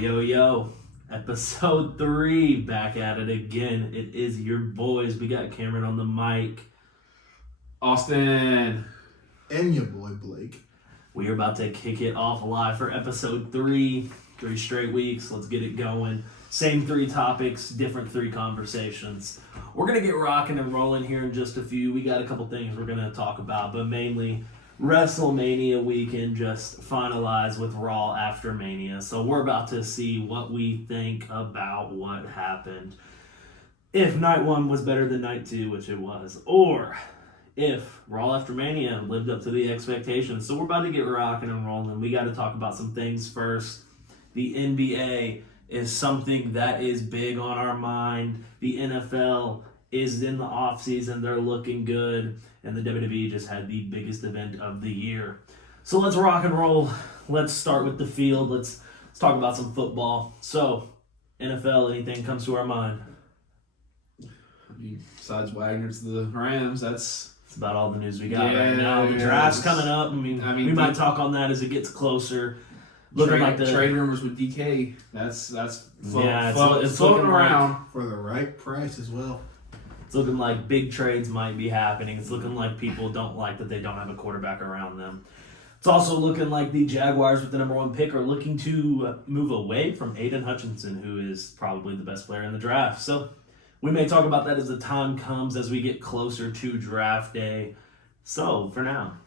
Yo, episode 3, back at it again. It is your boys. We got Cameron on the mic. Austin. And your boy Blake. We are about to kick it off live for episode 3. 3 straight weeks. Let's get it going. Same 3 topics, different 3 conversations. We're going to get rocking and rolling here in just a few. We got a couple things we're going to talk about, but mainly WrestleMania weekend just finalized with Raw after Mania. So we're about to see what we think about what happened. If night 1 was better than night 2, which it was, or if Raw after Mania lived up to the expectations. So we're about to get rocking and rolling. We got to talk about some things first. The NBA is something that is big on our mind. The NFL is in the offseason. They're looking good. And the WWE just had the biggest event of the year. So let's rock and roll. Let's start with the field. Let's talk about some football. So, NFL, anything comes to our mind? Besides Wagner to the Rams, that's about all the news we got right now. The draft's coming up. I mean we might talk on that as it gets closer. Looking like the trade rumors with DK. That's it's floating around for the right price as well. It's looking like big trades might be happening. It's looking like people don't like that they don't have a quarterback around them. It's also looking like the Jaguars with the number 1 pick are looking to move away from Aiden Hutchinson, who is probably the best player in the draft. So we may talk about that as the time comes, as we get closer to draft day. So for now,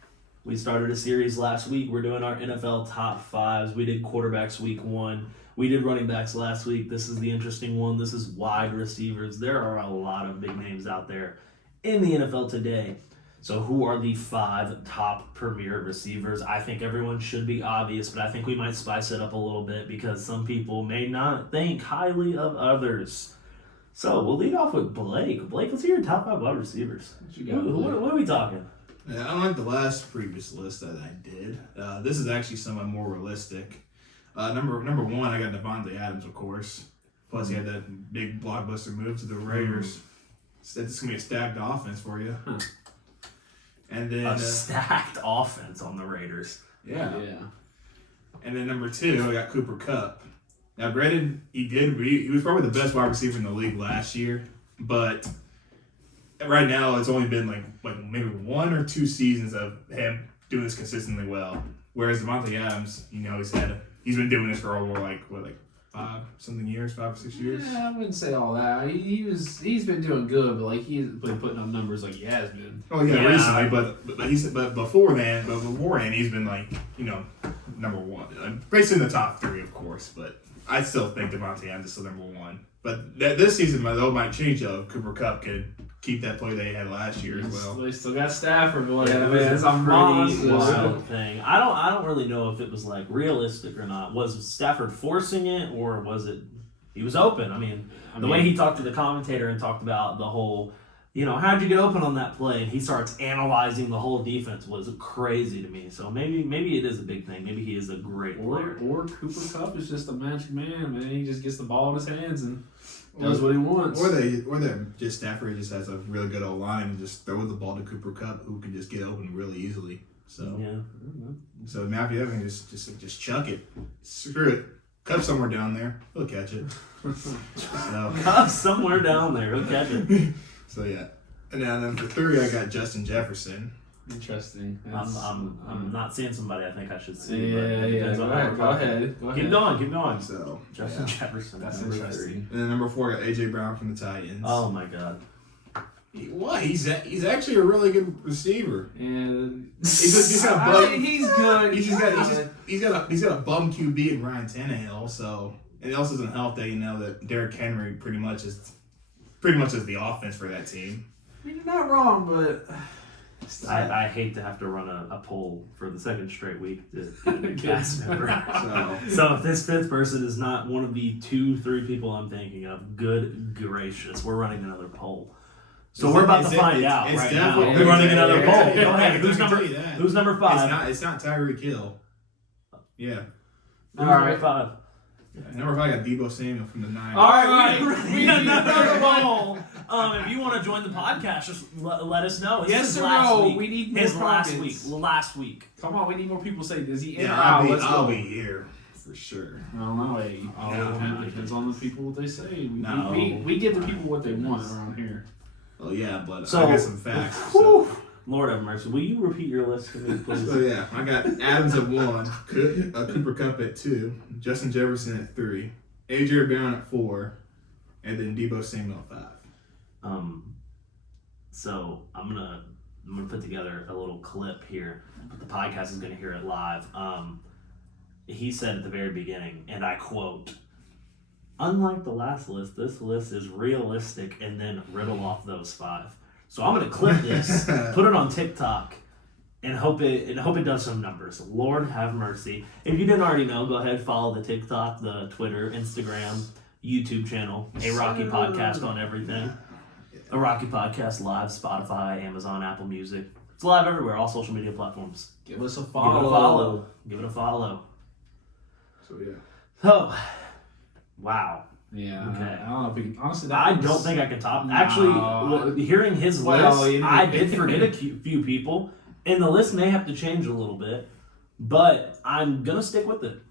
we started a series last week. We're doing our NFL top 5s. We did quarterbacks week 1. We did running backs last week. This is the interesting one. This is wide receivers. There are a lot of big names out there in the NFL today. So who are the 5 top premier receivers? I think everyone should be obvious, but I think we might spice it up a little bit because some people may not think highly of others. So we'll lead off with Blake. Blake, let's hear your top 5 wide receivers. What are we talking? Yeah, unlike the last previous list that I did, this is actually somewhat more realistic. Number 1, I got Devontae Adams, of course. Plus, he had that big blockbuster move to the Raiders. So it's going to be a stacked offense for you. And then a stacked offense on the Raiders. Yeah. And then number 2, I got Cooper Kupp. Now, granted, he was probably the best wide receiver in the league last year, but right now it's only been like maybe 1 or 2 seasons of him doing this consistently well. Whereas Devontae Adams, he's been doing this for over 5 or 6 years. Yeah, I wouldn't say all that. He's been doing good, but he's been putting up numbers like he has been. Oh yeah, recently, but beforehand he's been number 1, basically in the top 3, of course. But I still think Devontae Adams is still number 1. But this season, though, might change. Though Cooper Kupp could keep that play that he had last year as well. They still got Stafford going. Yeah, it's a pretty wild thing. I don't really know if it was realistic or not. Was Stafford forcing it, or was it he was open? I mean, the way he talked to the commentator and talked about the whole, how'd you get open on that play? And he starts analyzing the whole defense was crazy to me. So maybe it is a big thing. Maybe he is a great player. Or Cooper Kupp is just a magic man. He just gets the ball in his hands and does what he wants. Or just Stafford just has a really good O-line and just throw the ball to Cooper Kupp, who can just get open really easily. So So Matthew Evans just chuck it. Screw it. Kupp somewhere down there. He'll catch it. Kupp somewhere down there. He'll catch it. So yeah. And then for 3, I got Justin Jefferson. Interesting. I'm not seeing somebody I think I should see. Yeah. Go ahead. Keep going. So Justin Jefferson. That's interesting. And then number 4, I got AJ Brown from the Titans. Oh my God. What? He's actually a really good receiver. And he's got a bum. He's good. He's got a bum QB in Ryan Tannehill. So it also doesn't help that that Derrick Henry pretty much is the offense for that team. You're not wrong, but I hate to have to run a poll for the 2nd straight week to get a new cast member. So if this 5th person is not one of the 2-3 people I'm thinking of, good gracious, we're running another poll. So we're about to find out right now. We're running another poll. Go ahead. Who's number 5? It's not Tyreek Hill. Yeah. Who's number 5? Number 5 got Deebo Samuel from the Niners. All right, we got another poll. If you want to join the podcast, just let us know. Yes or no? We need more last week. Come on, we need more people say, does he in or out? out? I'll be here for sure. I don't know. Hey, No. it depends on the people what they say. No. We give the people what they want around here. Well, yeah, but So- I got some facts. Whew. So, Lord have mercy. Will you repeat your list to me, please? so yeah, I got Adams at 1, Cooper Kupp at 2, Justin Jefferson at 3, AJ Brown at 4, and then Deebo Samuel at 5. So I'm gonna put together a little clip here, but the podcast is gonna hear it live. He said at the very beginning, and I quote, "Unlike the last list, this list is realistic," and then riddle off those 5. So I'm gonna clip this, put it on TikTok, and hope it does some numbers. Lord have mercy. If you didn't already know, go ahead, follow the TikTok, the Twitter, Instagram, YouTube channel, A Rocky Podcast on everything. A Rocky Podcast live, Spotify, Amazon, Apple Music. It's live everywhere, all social media platforms. Give us a Give it follow. a follow. Give it a follow. So yeah. Oh, wow. Yeah. Okay. I don't know if we can. Honestly, I don't think I can top. Actually, hearing his Well, list, you know- I did forget a few people, and the list may have to change a little bit, but I'm gonna stick with it.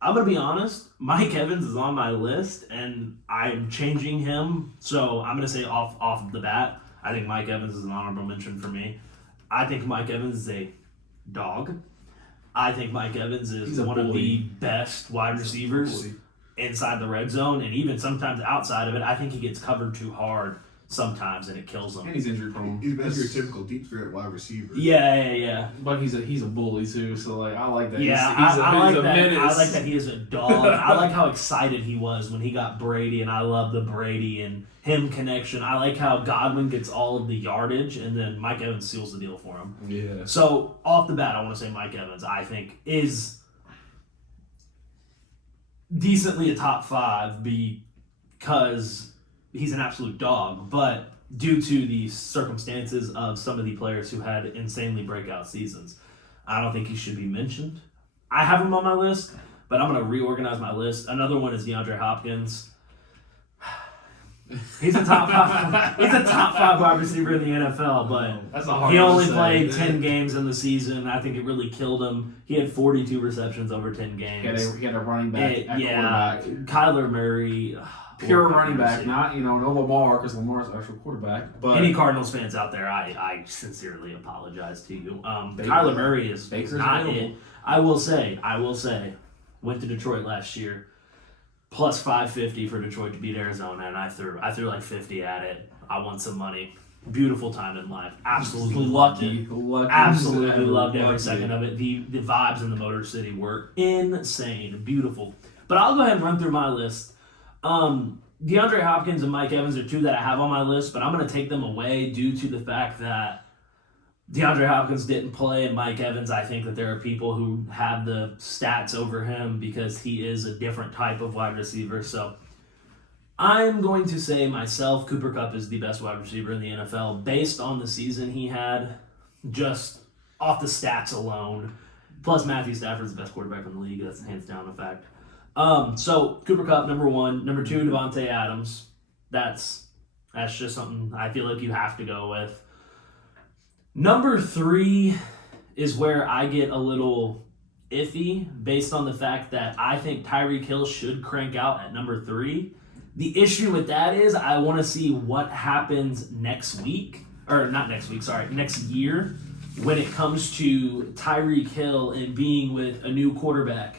I'm gonna be honest. Mike Evans is on my list, and I'm changing him. So I'm gonna say off the bat, I think Mike Evans is an honorable mention for me. I think Mike Evans is a dog. I think Mike Evans is He's a one of the bully. best wide receivers inside the red zone, and even sometimes outside of it. I think he gets covered too hard sometimes, and it kills him. And he's injury prone. He's been your typical deep threat wide receiver. Yeah. But he's a bully too. So like I like that. Yeah, he's I like a that. menace. I like that he is a dog. I like how excited he was when he got Brady, and I love the Brady and him connection. I like how Godwin gets all of the yardage, and then Mike Evans seals the deal for him. Yeah. So off the bat, I want to say Mike Evans, I think, is decently a top 5 because he's an absolute dog, but due to the circumstances of some of the players who had insanely breakout seasons, I don't think he should be mentioned. I have him on my list, but I'm going to reorganize my list. Another one is DeAndre Hopkins. He's a top 5. He's a top 5 wide receiver in the NFL, but That's a hard he one to only say. played 10 games in the season. I think it really killed him. He had 42 receptions over 10 games. He had a running back at Yeah, quarterback. Kyler Murray. Pure Lord running back, mercy. not no Lamar, because Lamar's the actual quarterback. But Any Cardinals fans out there, I sincerely apologize to you. Baker- Kyler Murray is Baker's not available. it. I will say, went to Detroit last year, plus 550 for Detroit to beat Arizona, and I threw like 50 at it. I won some money. Beautiful time in life. Absolutely loved it. lucky. Absolutely loved every Lucky. second of it. The vibes in the Motor City were insane, beautiful. But I'll go ahead and run through my list. DeAndre Hopkins and Mike Evans are 2 that I have on my list, but I'm going to take them away due to the fact that DeAndre Hopkins didn't play, and Mike Evans, I think that there are people who have the stats over him because he is a different type of wide receiver. So I'm going to say myself, Cooper Kupp is the best wide receiver in the NFL based on the season he had, just off the stats alone. Plus Matthew Stafford's the best quarterback in the league. That's hands down a fact. So Cooper Kupp, number 1. Number 2, Devontae Adams. That's just something I feel like you have to go with. Number 3 is where I get a little iffy based on the fact that I think Tyreek Hill should crank out at number 3. The issue with that is I want to see what happens next year when it comes to Tyreek Hill and being with a new quarterback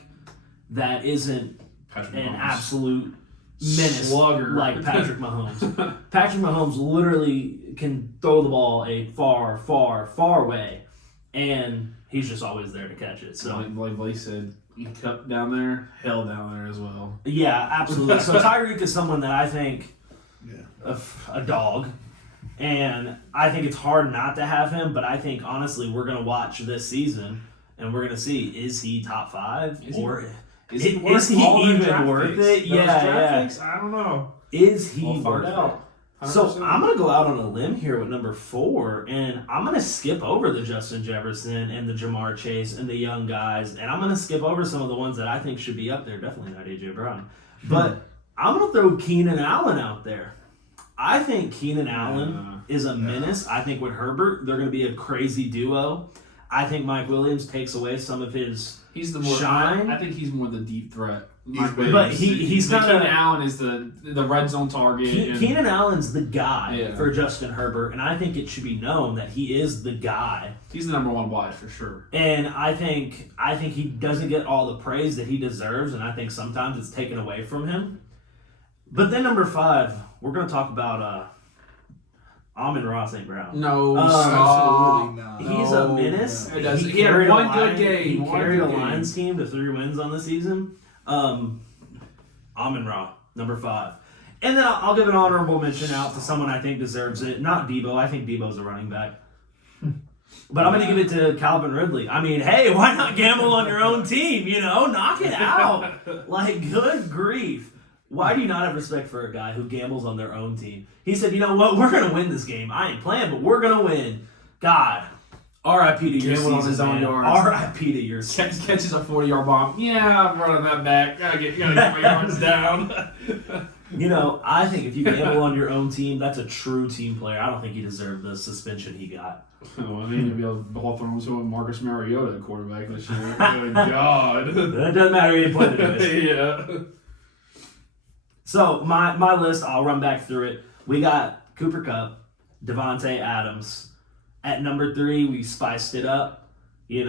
that isn't Patrick an Mahomes. absolute menace Slugger. like Patrick Mahomes. Patrick Mahomes literally can throw the ball a far, far, far way, and he's just always there to catch it. So like Blake said, Cup down there, Hill down there as well. yeah, absolutely. So Tyreek is someone that I think a dog, and I think it's hard not to have him. But I think honestly, we're gonna watch this season, and we're gonna see, is he top 5 or Is he even worth it? Yeah. I don't know. Is he We'll worth find it? out. So 100%. I'm gonna go out on a limb here with number 4, and I'm gonna skip over the Justin Jefferson and the Jamar Chase and the young guys, and I'm gonna skip over some of the ones that I think should be up there. Definitely not AJ Brown, but I'm gonna throw Keenan Allen out there. I think Keenan Allen is a menace. I think with Herbert, they're gonna be a crazy duo. I think Mike Williams takes away some of his He's the more shine. I think he's more the deep threat. But he's not. Keenan Allen is the red zone target. Keenan Allen's the guy Yeah. for Justin Herbert, and I think it should be known that he is the guy. He's the number one wide for sure. And I think he doesn't get all the praise that he deserves, and I think sometimes it's taken away from him. But then number 5, we're going to talk about Amon-Ra St. Brown. No, absolutely not. He's a menace. It doesn't- He carried one a good game. He carried a One good game. Lions team to 3 wins on the season. Amon-Ra, number 5. And then I'll give an honorable mention out to someone I think deserves it. Not Debo. I think Debo's a running back. But I'm going to give it to Calvin Ridley. I mean, hey, why not gamble on your own team? Knock it out. Like, good grief. Why do you not have respect for a guy who gambles on their own team? He said, you know what? We're going to win this game. I ain't playing, but we're going to win. God, R.I.P. to your Gamble on season, his own man. yards. R.I.P. to your season. Catches a 40-yard bomb. Yeah, I'm running that back. Gotta get my yards down. I think if you gamble on your own team, that's a true team player. I don't think he deserved the suspension he got. Oh, I mean, if you ball thrown to a Marcus Mariota at quarterback this year. Good God. It doesn't matter. He didn't play the news. Yeah. So my list, I'll run back through it. We got Cooper Kupp, Devontae Adams. At number 3, we spiced it up. We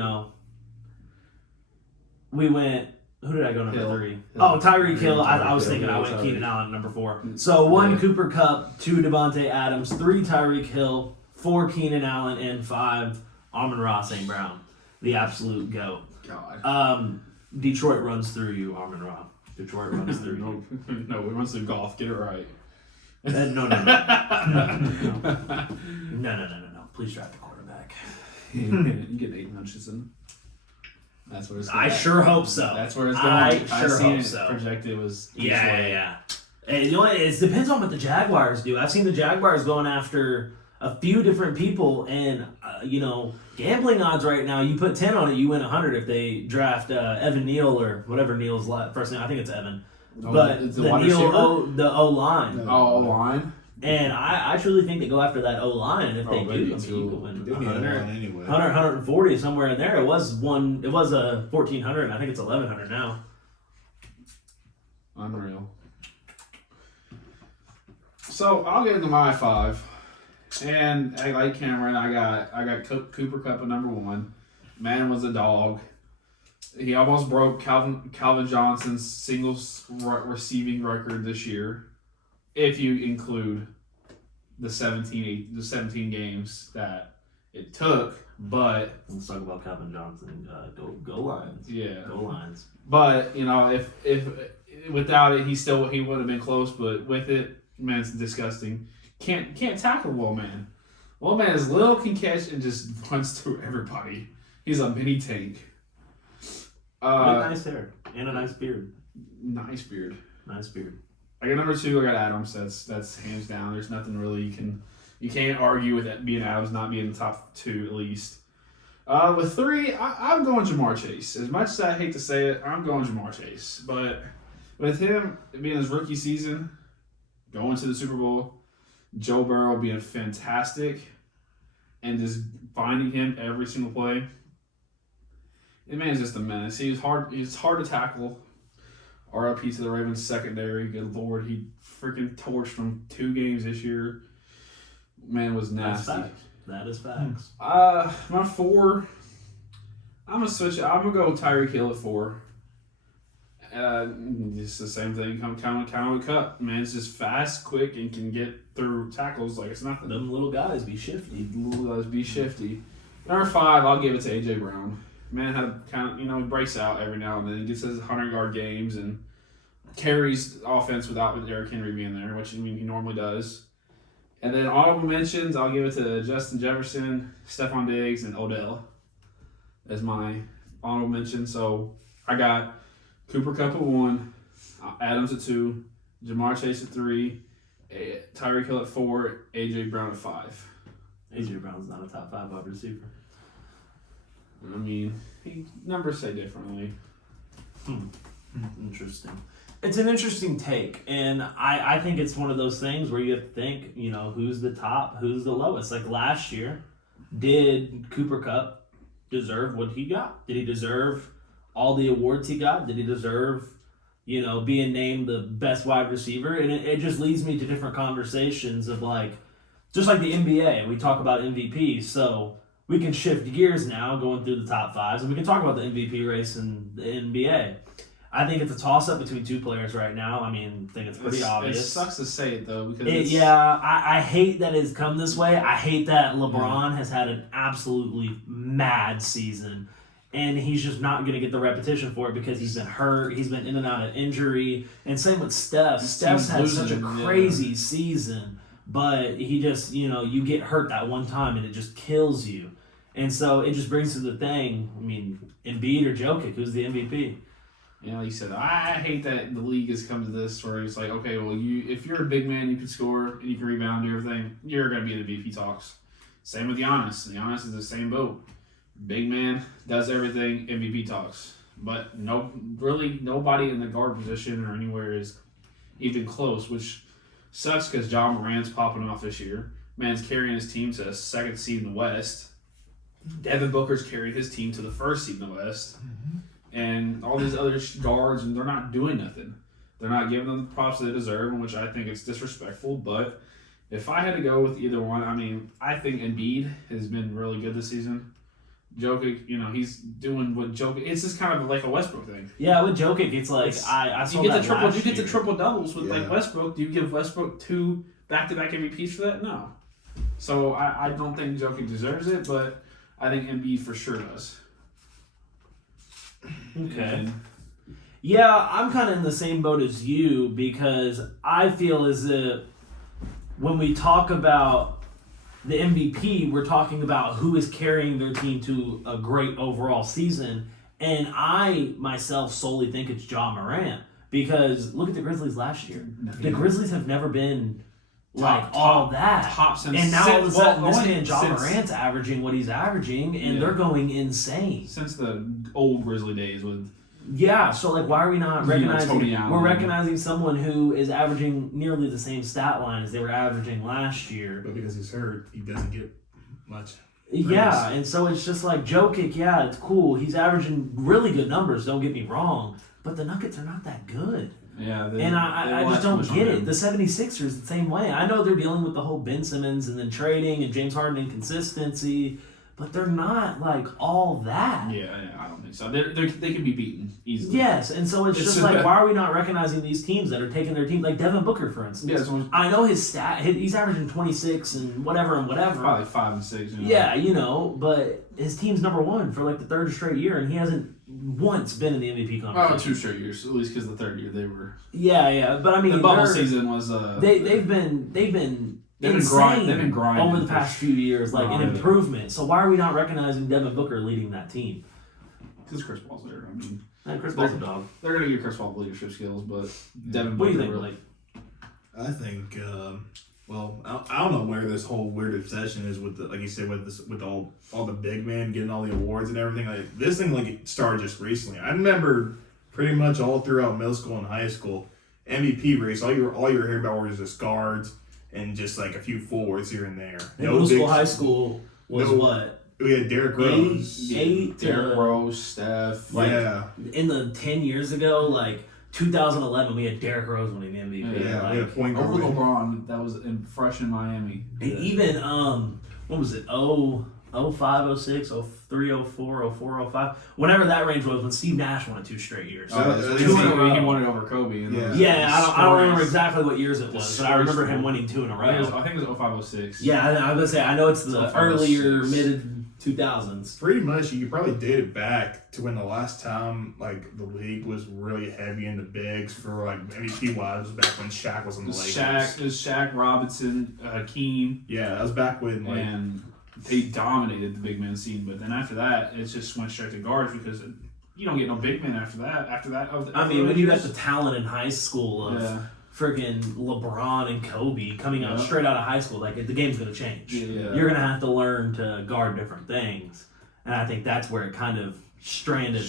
went. Who did I go number Hill. 3? Oh, Tyreek Hill. I was Hill, thinking I yeah, went Tyreek. Keenan Allen at number 4. So 1 Yeah. Cooper Kupp, 2 Devontae Adams, 3 Tyreek Hill, 4 Keenan Allen, and 5 Amon-Ra St. Brown. The absolute GOAT. God. Detroit runs through you, Amon-Ra. Detroit runs through you. No, we runs through golf. Get it right. No. No. Please draft the quarterback. You get Aiden Hutchinson. That's where it's going. I sure hope so. That's where it's going. I sure seen hope it so. Projected was Yeah. And it depends on what the Jaguars do. I've seen the Jaguars going after a few different people, and gambling odds right now. You put 10 on it, you win 100 if they draft Evan Neal or whatever Neal's first name. I think it's Evan, but it's the the wide Neal receiver? the O line. Oh, line. And I truly think they go after that O line, and if they maybe do, I mean, too. you could win They'll be 100, on anyway. 140 somewhere in there. It was a 1,400, and I think it's 1,100 now. Unreal. So I'll get into my 5, and I like Cameron. I got Cooper Kupp at number 1. Man was a dog. He almost broke Calvin Johnson's singles receiving record this year, if you include the 17 games that it took. But Let's talk about Calvin Johnson. Go Lions. yeah, Go Lions. but if without it, he would have been close. But with it, man, it's disgusting. Can't tackle Will Man. Will Man is little, can catch, and just runs through everybody. He's a mini tank. Nice hair and a nice beard. Nice beard. Nice beard. I got number 2. I got Adams. That's hands down. There's nothing really you can't argue with that being Adams not being the top 2 at least. With 3, I'm going Jamar Chase. As much as I hate to say it, I'm going Jamar Chase. But with him being his rookie season, going to the Super Bowl, Joe Burrow being fantastic, and just finding him every single play. The man's just a menace. He's hard to tackle. RIP to the Ravens secondary. Good Lord, he freaking torched them 2 games this year. Man was That's nasty. facts. That is facts. My 4, I'm gonna switch. I'm gonna go Tyreek Hill at 4. It's the same thing. Kind of with Kupp. Man's just fast, quick, and can get through tackles like it's nothing. Them little guys be shifty. Let's be shifty. Number 5, I'll give it to AJ Brown. Man had kind of breaks out every now and then. He gets his 100-yard games and carries offense with Derrick Henry being there, which he normally does. And then honorable mentions, I'll give it to Justin Jefferson, Stephon Diggs, and Odell as my honorable mention. So I got Cooper Kupp at 1, Adams at 2, Jamar Chase at 3, Tyreek Hill at 4, AJ Brown at 5. AJ Brown's not a top 5 wide receiver. I mean, numbers say differently. Interesting. It's an interesting take, and I think it's one of those things where you have to think, who's the top, who's the lowest. Like last year, did Cooper Kupp deserve what he got? Did he deserve all the awards he got? Did he deserve, being named the best wide receiver? And it just leads me to different conversations of just like the NBA, we talk about MVP. So we can shift gears now going through the top fives, and we can talk about the MVP race in the NBA. I think it's a toss-up between two players right now. I think it's pretty obvious. It sucks to say it, though, because I hate that it's come this way. I hate that LeBron has had an absolutely mad season, and he's just not going to get the repetition for it because he's been hurt. He's been in and out of injury. And same with Steph. Steph's had such a crazy season, but he just, you get hurt that one time, and it just kills you. And so it just brings to the thing, Embiid or Jokic, who's the MVP? Like you said, I hate that the league has come to this where it's like, okay, well, if you're a big man, you can score and you can rebound and everything, you're going to be in the MVP talks. Same with Giannis. Giannis is the same boat. Big man does everything, MVP talks. But nobody in the guard position or anywhere is even close, which sucks because John Morant's popping off this year. Man's carrying his team to a second seed in the West. Devin Booker's carried his team to the first seed in the West. Mm-hmm. And all these other guards, and they're not doing nothing. They're not giving them the props they deserve, which I think it's disrespectful. But if I had to go with either one, I think Embiid has been really good this season. Jokic, he's doing what Jokic. It's just kind of like a Westbrook thing. Yeah, with Jokic, it's like I saw you get that the triple. last You get year. the triple doubles with like Westbrook. Do you give Westbrook 2 back-to-back MVPs for that? No. So I don't think Jokic deserves it, but I think Embiid for sure does. Okay. Yeah, I'm kind of in the same boat as you because I feel as if when we talk about the MVP, we're talking about who is carrying their team to a great overall season. And I myself solely think it's Ja Morant because look at the Grizzlies last year. The Grizzlies have never been all that. And now all of a sudden, this man Ja Morant's averaging what he's averaging, and they're going insane. Since the old Grizzly days with... Yeah, so why are we not recognizing... We're recognizing someone who is averaging nearly the same stat line as they were averaging last year. But because he's hurt, he doesn't get much. Yeah, and so it's just like Jokic, yeah, it's cool. He's averaging really good numbers, don't get me wrong. But the Nuggets are not that good. Yeah, and I just don't get it. The 76ers the same way. I know they're dealing with the whole Ben Simmons and then trading and James Harden inconsistency, but they're not all that. Yeah, I don't think so. They can be beaten easily. Yes, and so it's just why are we not recognizing these teams that are taking their team, like Devin Booker, for instance? Yeah, I know his stat, he's averaging 26 and whatever. Probably 5 and 6. Yeah, but his team's number one for the third straight year, and he hasn't once been in the MVP conversation. 2 straight years, at least because the third year they were. Yeah, but the bubble season was. They've been grinding. They've been grinding over the past few years, an improvement. So why are we not recognizing Devin Booker leading that team? Because Chris Paul's there. Chris Paul's a dog. They're gonna give Chris Paul the leadership skills, but Devin What Booker. do you think, really? I think. I don't know where this whole weird obsession is with, like you said, with all the big men getting all the awards and everything. Like this thing, it started just recently. I remember pretty much all throughout middle school and high school, MVP race. All you were hearing about were just guards and just a few forwards here and there. Middle school, high school was what? We had Derrick Rose. Derrick Rose, Steph. In the 10 years ago, 2011, we had Derrick Rose winning the MVP. We had a point guard over LeBron. That was fresh in Miami. And even what was it? 05, 06, 03, 04, 04, 05. Whenever that range was, when Steve Nash won it 2 straight years. Two in a row. He won it over Kobe. I don't remember exactly what years it was, but I remember him winning 2 in a row. I think it was 05, 06. Yeah, I was going to say, I know it's the earlier, mid-2000s. Pretty much, you could probably date it back to when the last time, the league was really heavy into bigs for, MVP-wise, back when Shaq was on the Lakers. It was Shaq, Robinson, Keem. Yeah, that was back when, and they dominated the big man scene, but then after that, it just went straight to guards because you don't get no big man after that. When you got the talent in high school of freaking LeBron and Kobe coming out straight out of high school, the game's going to change. You're going to have to learn to guard different things, and I think that's where it kind of shifted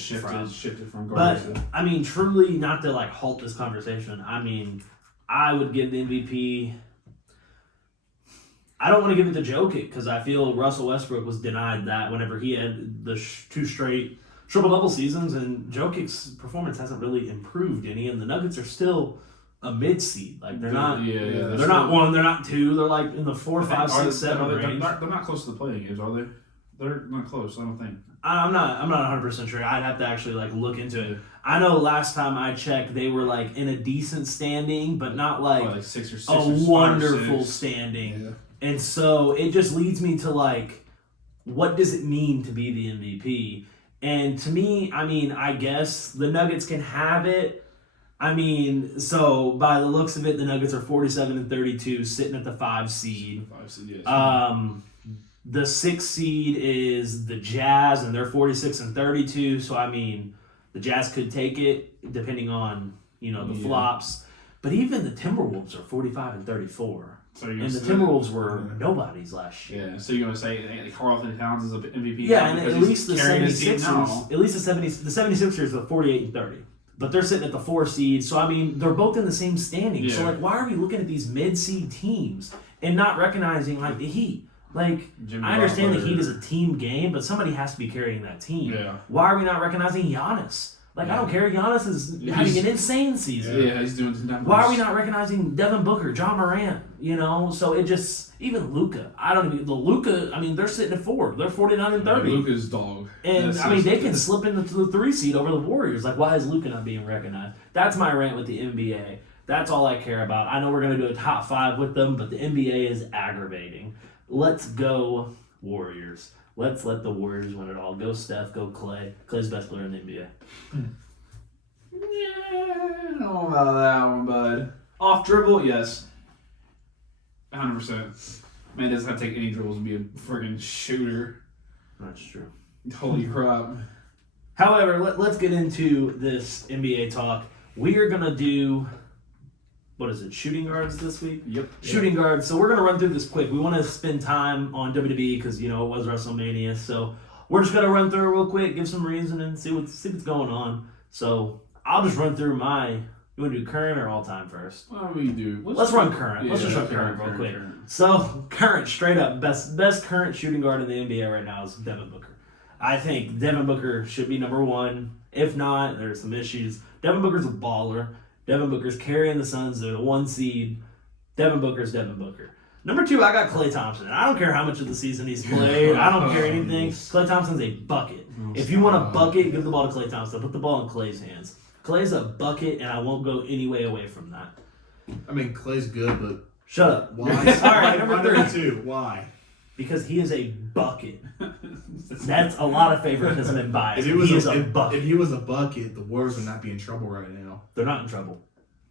from guards. But truly, not to halt this conversation. I would give the MVP. I don't want to give it to Jokic because I feel Russell Westbrook was denied that whenever he had the 2 straight triple-double seasons, and Jokic's performance hasn't really improved any, and the Nuggets are still a mid-seed. Like, they're not they're not 1, they're not 2, they're like in the 4, 5, 6, 7 range. They're not close to the play-in games, are they? They're not close, I don't think. I'm not 100% sure. I'd have to actually like look into it. I know last time I checked, they were like in a decent standing, but not like 6 or 6 a or wonderful 6. standing. Yeah. And so it just leads me to like, what does it mean to be the MVP? And to me, I mean, I guess the Nuggets can have it. I mean, so by the looks of it, the Nuggets are 47-32, sitting at the 5 seed. 5 seed, yes. The 6 seed is the Jazz, and they're 46-32. So I mean, the Jazz could take it depending on the flops. But even the Timberwolves are 45-34. So and the Timberwolves were nobodies last year. Yeah, so you're gonna say Karl Anthony Towns is an MVP? Yeah, and at least the carrying his team 76ers, at least the 76ers are 48-30. But they're sitting at the 4 seed, so I mean they're both in the same standing. Yeah. So like, why are we looking at these mid-seed teams and not recognizing like the Heat? Like, Jimmy I understand Butler. the Heat is a team game, but somebody has to be carrying that team. Yeah. Why are we not recognizing Giannis? Like, I don't care. Giannis is having an insane season. Yeah, he's doing some numbers. Why are we not recognizing Devin Booker, John Morant? So it just, even Luka. Luka, I mean, they're sitting at 4. They're 49-30. Luka's dog. And they can slip into the 3 seed over the Warriors. Like, why is Luka not being recognized? That's my rant with the NBA. That's all I care about. I know we're going to do a top 5 with them, but the NBA is aggravating. Let's go Warriors. Let's let the Warriors win it all. Go Steph, go Clay. Clay's the best player in the NBA. Yeah, I don't know about that one, bud. Off dribble, yes. 100%. Man doesn't have to take any dribbles and be a friggin' shooter. That's true. Holy crap. However, let's get into this NBA talk. We are going to do, shooting guards this week? Yep. Shooting guards. So we're going to run through this quick. We want to spend time on WWE because, it was WrestleMania. So we're just going to run through it real quick, give some reason, and see what's going on. So I'll just run through you want to do current or all-time first? What do we do? Let's run current. Let's just run current real quick. So, current, straight up, best current shooting guard in the NBA right now is Devin Booker. I think Devin Booker should be number 1. If not, there's some issues. Devin Booker's a baller. Devin Booker's carrying the Suns. They're the 1 seed. Devin Booker's Devin Booker. Number 2, I got Klay Thompson. I don't care how much of the season he's played. I don't care anything. Klay Thompson's a bucket. If you want a bucket, give the ball to Klay Thompson. Put the ball in Klay's hands. Klay's a bucket, and I won't go any way away from that. I mean, Clay's good, but shut up. why? All right, number 3. Why? Because he is a bucket. That's a lot of favoritism and bias. If he was a bucket. If he was a bucket, the Warriors would not be in trouble right now. They're not in trouble.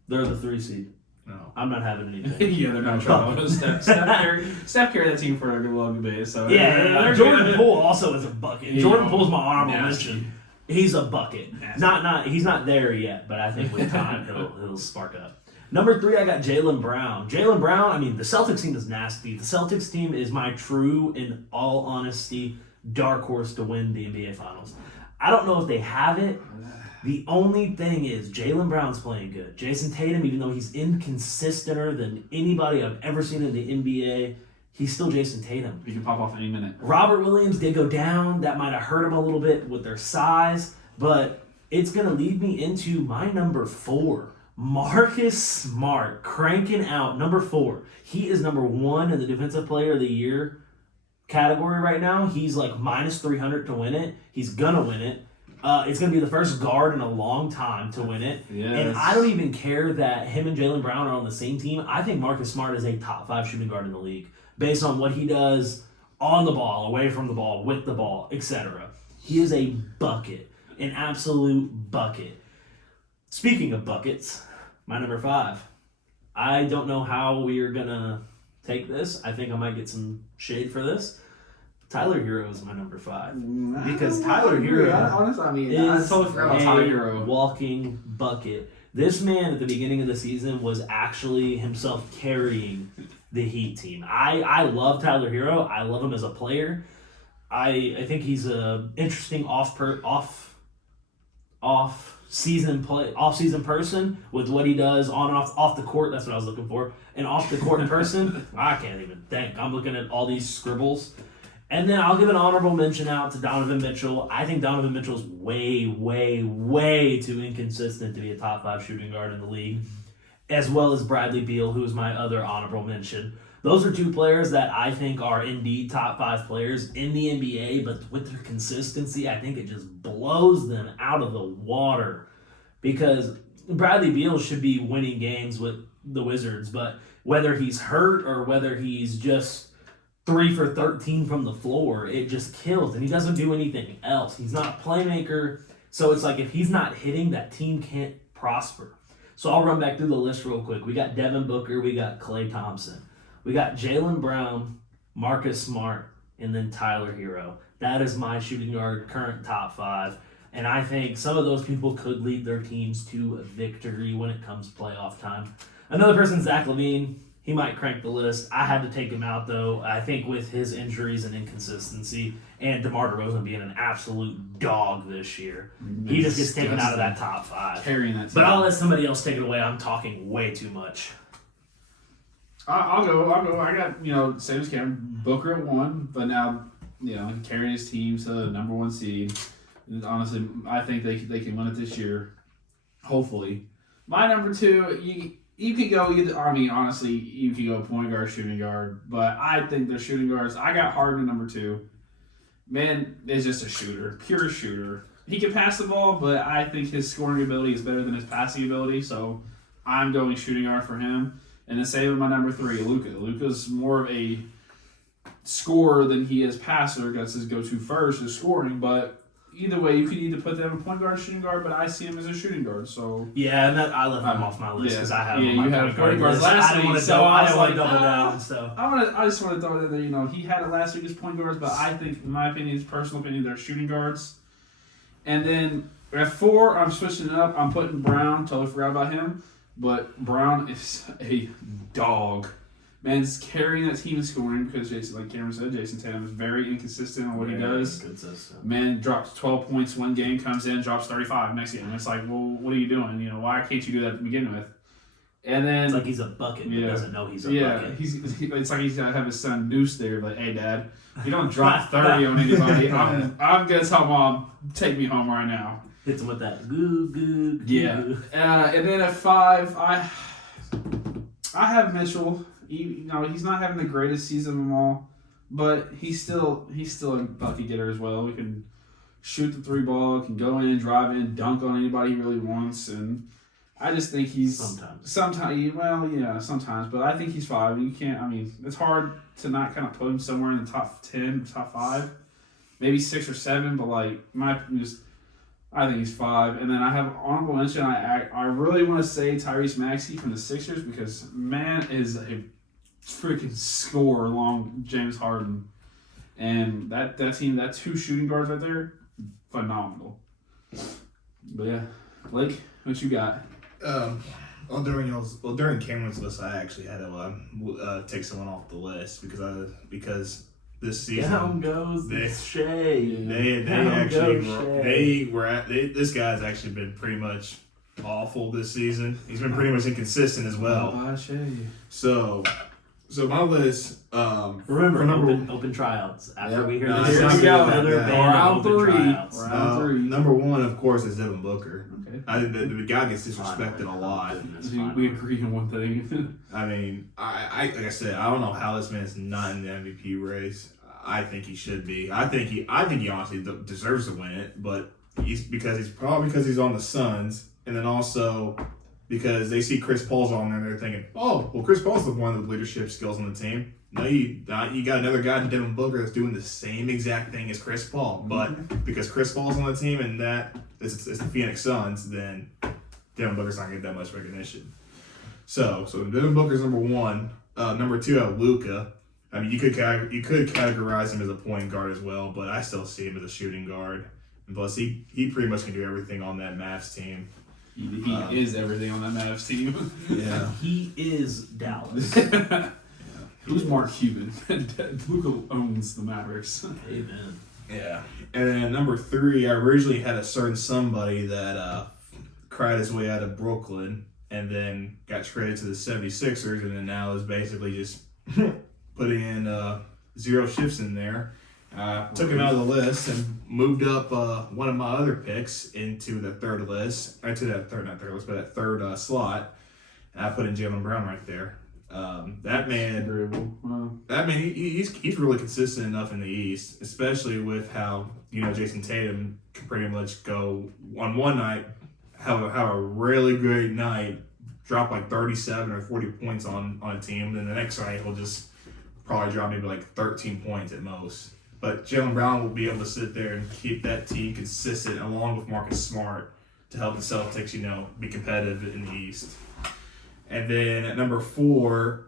They're the 3 seed. No. I'm not having anything. Yeah, they're not in trouble. Steph carried that team for a long bit. So yeah, Jordan Poole also is a bucket. Jordan Poole's my honorable nasty. mention. He's a bucket. He's not there yet, but I think with time he'll spark up. Number 3, I got Jaylen Brown. Jaylen Brown, I mean, the Celtics team is nasty. The Celtics team is my true, in all honesty, dark horse to win the NBA Finals. I don't know if they have it. The only thing is Jaylen Brown's playing good. Jason Tatum, even though he's inconsistenter than anybody I've ever seen in the NBA, he's still Jason Tatum. He can pop off any minute. Robert Williams did go down. That might have hurt him a little bit with their size, but it's going to lead me into my number 4. Marcus Smart cranking out number 4. He is number 1 in the Defensive Player of the Year category right now. He's like minus 300 to win it. He's going to win it. It's going to be the first guard in a long time to win it. Yes. And I don't even care that him and Jaylen Brown are on the same team. I think Marcus Smart is a top 5 shooting guard in the league based on what he does on the ball, away from the ball, with the ball, etc. He is a bucket, an absolute bucket. Speaking of buckets, my number 5. I don't know how we are going to take this. I think I might get some shade for this. Tyler Hero is my number 5 because Tyler Hero is a walking bucket. This man at the beginning of the season was actually himself carrying the Heat team. I love Tyler Hero. I love him as a player. I think he's a interesting off off-season person with what he does on and off the court. That's what I was looking for. An off-the-court person, I can't even think. I'm looking at all these scribbles. And then I'll give an honorable mention out to Donovan Mitchell. I think Donovan Mitchell's way, way, way too inconsistent to be a top 5 shooting guard in the league, as well as Bradley Beal, who is my other honorable mention. Those are 2 players that I think are indeed top 5 players in the NBA, but with their consistency, I think it just blows them out of the water. Because Bradley Beal should be winning games with the Wizards, but whether he's hurt or whether he's just 3 for 13 from the floor, it just kills. And he doesn't do anything else. He's not a playmaker. So it's like if he's not hitting, that team can't prosper. So I'll run back through the list real quick. We got Devin Booker. We got Klay Thompson. We got Jaylen Brown, Marcus Smart, and then Tyler Hero. That is my shooting guard current top 5. And I think some of those people could lead their teams to a victory when it comes playoff time. Another person, Zach LaVine, he might crank the list. I had to take him out, though. I think with his injuries and inconsistency and DeMar DeRozan being an absolute dog this year, he just gets taken out of that top 5. Carrying that team. But I'll let somebody else take it away. I'm talking way too much. I'll go. I got, same as Cameron, Booker at 1, but now, carrying his team to the number 1 seed. And honestly, I think they can win it this year. Hopefully. My number 2, you could go either. I mean, honestly, you could go point guard, shooting guard, but I think they're shooting guards. I got Harden at number 2. Man is just a shooter, pure shooter. He can pass the ball, but I think his scoring ability is better than his passing ability, so I'm going shooting guard for him. And the same with my number 3, Luka. Luka's more of a scorer than he is passer. That's his go-to first is scoring, but either way, you could either put them a point guard, shooting guard, but I see him as a shooting guard. So yeah, and I left him off my list because I have him on my you had point guards list. last week, so I didn't want to double down. So I just want to throw it in there. He had it last week as point guards, but I think, in my opinion, his personal opinion, they're shooting guards. And then at 4, I'm switching it up. I'm putting Brown. Totally forgot about him, but Brown is a dog. Man's carrying that team in scoring because Jason, like Cameron said, Jason Tatum is very inconsistent on what he does. Consistent. Man drops 12 points one game, comes in, drops 35 next game. It's like, well, what are you doing? Why can't you do that to begin with? And then it's like he's a bucket, but doesn't know he's a bucket. It's like he's got to have his son Deuce there, like, hey, Dad, you don't drop 30 on anybody. I'm gonna tell Mom, take me home right now. Hits him with that goo goo. Yeah. And then at 5, I have Mitchell. He's not having the greatest season of them all, but he's still a bucket getter as well. He can shoot the 3 ball, can go in, drive in, dunk on anybody he really wants, and I just think he's sometimes. But I think he's 5. You can't. I mean, it's hard to not kind of put him somewhere in the top 10, top 5, maybe 6 or 7. But I think he's 5. And then I have honorable mention. I really want to say Tyrese Maxey from the Sixers because man is a freaking scorer along James Harden, and that team, that 2 shooting guards right there, phenomenal. But yeah, Blake, what you got? During Cameron's list, I actually had to take someone off the list because this season down goes Shea. This guy's actually been pretty much awful this season. He's been pretty much inconsistent as well. So my list. Remember, open tryouts. After we hear this, here we go. Round 3. Round 3. Number 1, of course, is Devin Booker. Okay. I think the guy gets disrespected a lot. We agree on one thing. I mean, I like I said, I don't know how this man's not in the MVP race. I think he should be. I think he honestly deserves to win it, but because he's on the Suns, and then also because they see Chris Paul's on there and they're thinking, oh, well, Chris Paul's one of the leadership skills on the team. No, you got another guy in Devin Booker that's doing the same exact thing as Chris Paul. But because Chris Paul's on the team and it's the Phoenix Suns, then Devin Booker's not going to get that much recognition. So Devin Booker's number 1. Number 2, I have Luka. I mean, you could categorize him as a point guard as well, but I still see him as a shooting guard. And plus, he pretty much can do everything on that Mavs team. He is everything on that Mavs team. Yeah. He is Dallas. Who's Mark Cuban? Luka owns the Mavericks. Amen. Yeah. And then number 3, I originally had a certain somebody that cried his way out of Brooklyn and then got traded to the 76ers and then now is basically just putting in 0 shifts in there. Took him out of the list and moved up one of my other picks into the third list. Not third list, but that third slot. And I put in Jaylen Brown right there. That man, he's really consistent enough in the East, especially with how Jason Tatum can pretty much go on one night, have a really great night, drop like 37 or 40 points on a team, and the next night he'll just probably drop maybe like 13 points at most. But Jaylen Brown will be able to sit there and keep that team consistent along with Marcus Smart to help the Celtics, be competitive in the East. And then at number 4,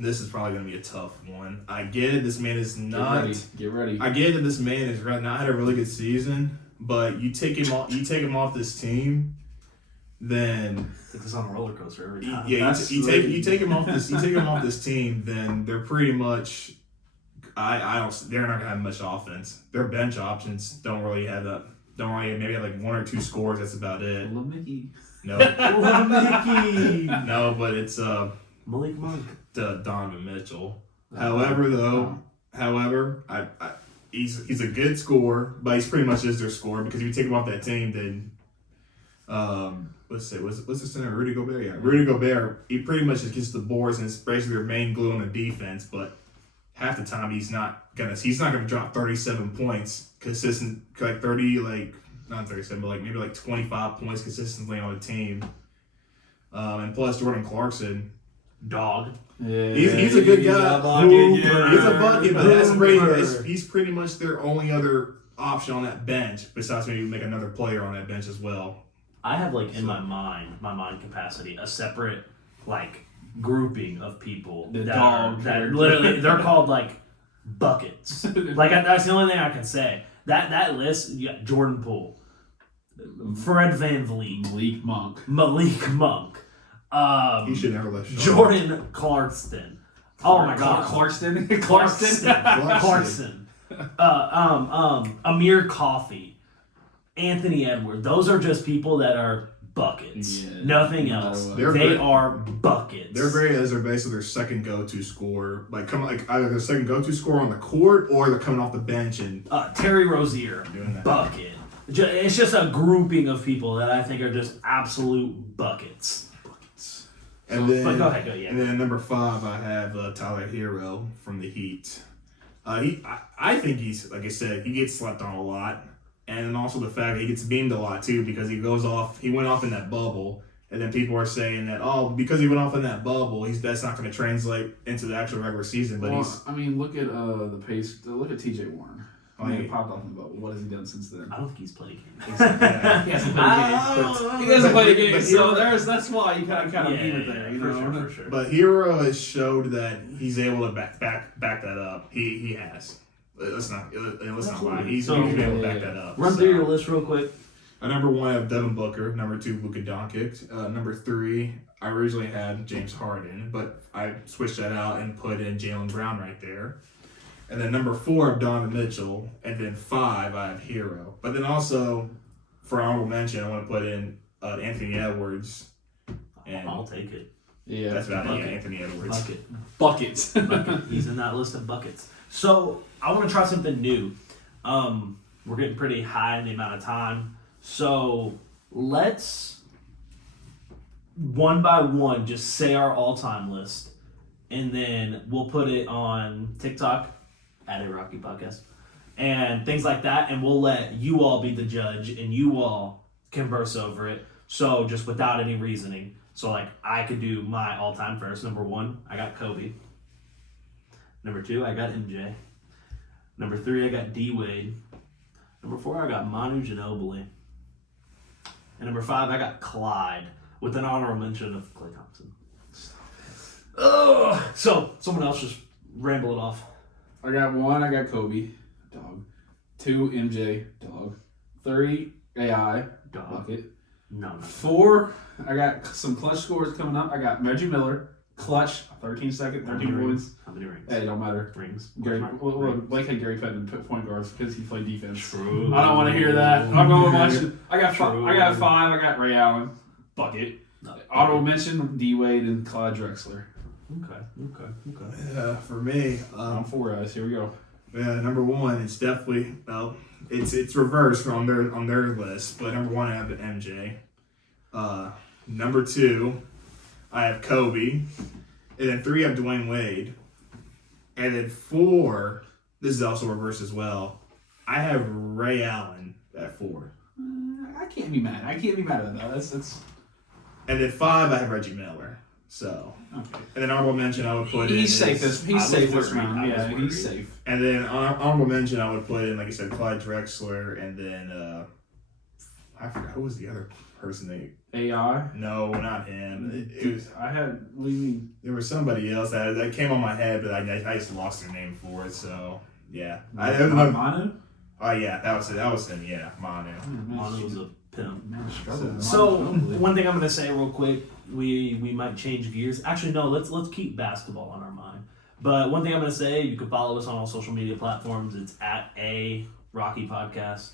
this is probably going to be a tough one. I get it. This man is not. Get ready. I get that this man has not had a really good season, but you take him off this team, then It's on a roller coaster every time. yeah, you take him off this. You take him off this team, then they're pretty much. They're not gonna have much offense. Their bench options don't really have that. Maybe have like 1 or 2 scores. That's about it. Mickey. No, Mickey. no, but it's Malik Monk. Donovan Mitchell. However, he's a good scorer, but he's pretty much just their scorer because if you take him off that team, then what's the center? Rudy Gobert. Yeah, Rudy Gobert. He pretty much just gets the boards and it's basically their main glue on the defense, but. Half the time he's not gonna drop 37 points consistent, like 30, like not 37, but like maybe like 25 points consistently on a team. And plus Jordan Clarkson, Dog. Yeah, he's a good guy. He's a bucket, but he's pretty much their only other option on that bench besides maybe make another player on that bench as well. I have in my mind capacity, a separate grouping of people that literally they're called buckets. That's the only thing I can say. That list, you got Jordan Poole, Fred VanVleet, Malik Monk. He should never let Jordan Clarkson. Oh my God, Clarkson. Amir Coffey, Anthony Edwards. Those are just people that are buckets. Yeah, nothing else. They are buckets. They're great as they're basically their second go-to scorer. Either their second go-to scorer on the court or they're coming off the bench and Terry Rozier, bucket. It's just a grouping of people that I think are just absolute buckets. And then, go ahead, yeah. And then at number 5, I have Tyler Hero from the Heat. I think he's, like I said, he gets slept on a lot. And also the fact that he gets beamed a lot too because he went off in that bubble. And then people are saying that, because he went off in that bubble, that's not going to translate into the actual regular season. But look at the pace. Look at T.J. Warren. He popped off in the bubble. What has he done since then? I don't think he's played a game. He hasn't played a game. So that's why you kind of beam it there. For sure. But Hero has showed that he's able to back that up. He has. Let's not lie. He's able to back that up. Run through your list real quick. At number 1, I have Devin Booker. Number 2, Luka Doncic. Number 3, I originally had James Harden, but I switched that out and put in Jaylen Brown right there. And then number 4, I have Donovan Mitchell. And then 5, I have Hero. But then also, for honorable mention, I want to put in Anthony Edwards. And I'll take it. Yeah, that's about it. Yeah, Anthony Edwards. Buckets. He's in that list of buckets. So I want to try something new. We're getting pretty high in the amount of time. So let's one by one just say our all-time list, and then we'll put it on TikTok at A Rocky Podcast and things like that, and we'll let you all be the judge and you all converse over it. So just without any reasoning. So I could do my all-time first. Number 1, I got Kobe. Number 2, I got MJ. Number 3, I got D Wade. Number 4, I got Manu Ginobili. And number 5, I got Clyde, with an honorable mention of Klay Thompson. Ugh. So someone else just ramble it off. I got 1, I got Kobe, dog. 2, MJ, dog. 3, AI, Dog. bucket. No. 4, I got some clutch scores coming up. I got Reggie Miller, Clutch, 13 points. How many rings? Hey, don't matter. Rings. Blake had Gary Payton put point guards because he played defense. True. I don't want to hear that. I'm going much. I got True. I got 5. I got Ray Allen. Bucket. No. Honorable mention, D Wade and Clyde Drexler. Okay. Yeah, for me, On 4 guys. Here we go. yeah, number 1, it's definitely it's reversed on their list, but number 1 I have MJ. Number 2, I have Kobe, and then 3 I have Dwayne Wade, and then 4. This is also reversed as well. I have Ray Allen at 4. I can't be mad. I can't be mad at that. That's And then 5 I have Reggie Miller. So, okay. and then honorable mention I would put in. He's safe. He's safe this worried. round. I was Yeah, worried. he's safe. And then honorable mention I would put in, like I said, Clyde Drexler, and then I forgot who was the other person AI. No, not him. It was, I had leaving. there was somebody else that came on my head, but I just lost their name for it. So yeah, Manu. Oh yeah, that was it. That was him. Yeah, Manu. Manu was a pimp. Man, struggling. So Unbelievable. one thing I'm gonna say real quick, we might change gears. Actually, no, let's keep basketball on our mind. But one thing I'm gonna say, you can follow us on all social media platforms. It's at a Rocky Podcast.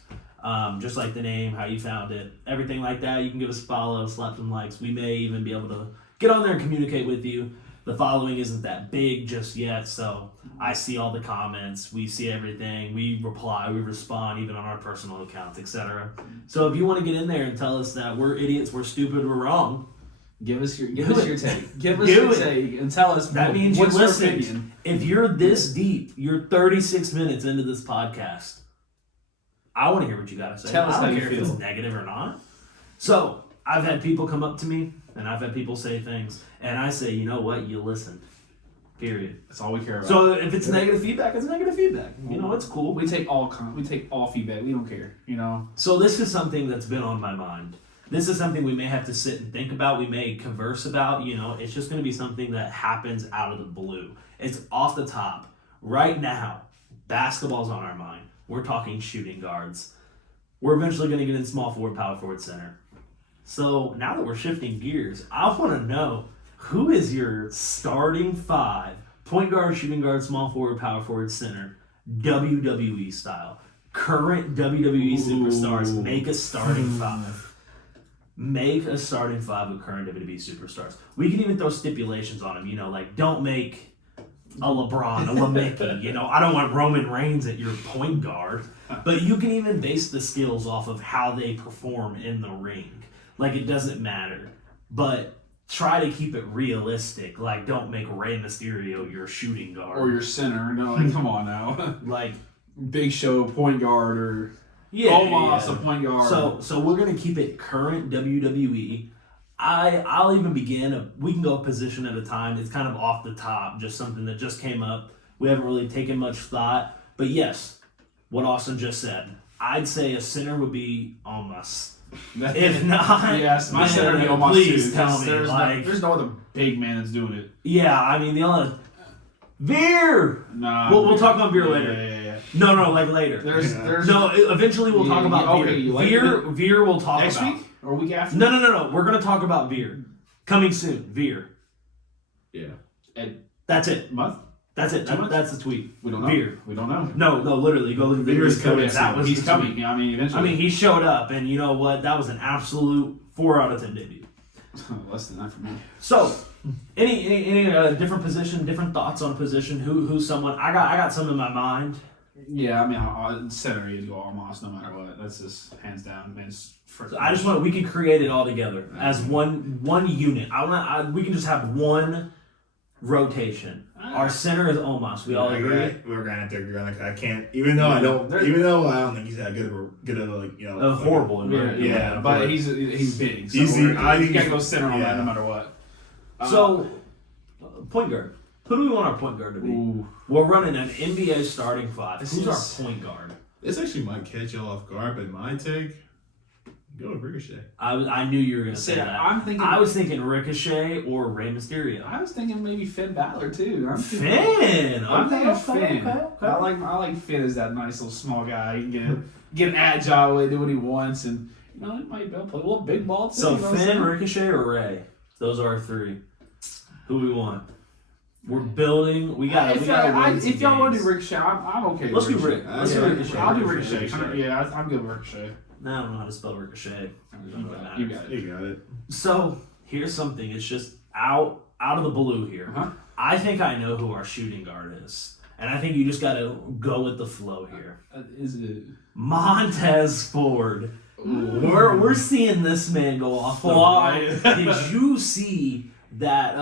Just like the name, how you found it, everything like that. You can give us a follow, slap some likes. We may even be able to get on there and communicate with you. The following isn't that big just yet, so I see all the comments, we see everything, we reply, we respond, even on our personal accounts, etc. So if you want to get in there and tell us that we're idiots, we're stupid, we're wrong, Give us your take. Give us Do your it. take and tell us that means you what's your listened. opinion. If you're this deep, you're 36 minutes into this podcast, I want to hear what you got to say. Tell us I don't how you care if feel. it's negative or not. So I've had people come up to me, and I've had people say things, and I say, you know what, you listened. Period. That's all we care about. So if it's negative feedback, it's negative feedback. You know, it's cool. we take all feedback. We don't care. You know. So this is something that's been on my mind. This is something we may have to sit and think about. We may converse about. You know, it's just going to be something that happens out of the blue. It's off the top. Right now, basketball's on our mind. We're talking shooting guards. We're eventually going to get in small forward, power forward, center. So now that we're shifting gears, I want to know, who is your starting 5, point guard, shooting guard, small forward, power forward, center, WWE style? Current WWE superstars, make a starting 5. Make a starting 5 with current WWE superstars. We can even throw stipulations on them, you know, like don't make a LeBron, a LeMickey, you know. I don't want Roman Reigns at your point guard, but you can even base the skills off of how they perform in the ring. Like, it doesn't matter, but try to keep it realistic. Like, don't make Rey Mysterio your shooting guard. Or your center. No, like, come on now. like, Big Show point guard or yeah, Omos yeah. a point guard. So we're gonna keep it current WWE. I'll even begin. We can go a position at a time. It's kind of off the top, just something that just came up. We haven't really taken much thought, but yes, what Austin just said. I'd say a center would be Omos. If not, yes, my man, center would be Omos please too. tell me. There's no other big man that's doing it. Yeah, I mean the only Veer. Nah. We'll talk about Veer later. Yeah. No, like later. There's No, eventually we'll talk about okay, Veer. you like Veer we'll talk next about. week or week after. No. We're gonna talk about Veer. Coming soon. Veer. Yeah. That's it. Month? That's it. 2 months? That's the tweet. We don't know. Veer. We don't know. No, literally. Go look at Veer's Veer's coming coming. That was He's the tweet. coming. I mean, eventually. I mean, he showed up, and you know what? That was an absolute 4 out of 10 debut. less than that for me. So, any different position, different thoughts on position? Who's someone? I got some in my mind. Yeah, I mean, center is go Almost no matter what. That's just hands down. Man, So I just want we can create it all together as one unit. We can just have one rotation. Our center is Omos. We all agree. We're gonna have to agree on that. I can't, even though I don't think he's that good of like, you know, Horrible. Yeah, but he's big. So He's the- I you think gotta he's- go center on that yeah. no matter what. So, point guard. Who do we want our point guard to be? Ooh. We're running an NBA starting 5. This Who's is- our point guard? This actually might catch y'all off guard, but my take, go with Ricochet. I knew you were gonna say See, that. I'm thinking- I was thinking Ricochet or Rey Mysterio. I was thinking maybe Finn Balor too. Finn. I'm thinking Okay. Finn. I like Finn as that nice little small guy. He can get agile with, do what he wants, and you know he might be able to play a little big ball too. So you know what I'm Finn, saying? Ricochet, or Ray? Those are our 3. Who we want? We're building. We got. If y'all want to do Ricochet, I'm okay. Let's do Ricochet. Rick. Let's do Ricochet. I'll do Ricochet. Yeah, I'm good with Ricochet. No, I don't know how to spell Ricochet. You got it. You got it. So here's something. It's just out of the blue here. Uh-huh. I think I know who our shooting guard is, and I think you just got to go with the flow here. Is it Montez Ford. We're seeing this man go off. Did you see that?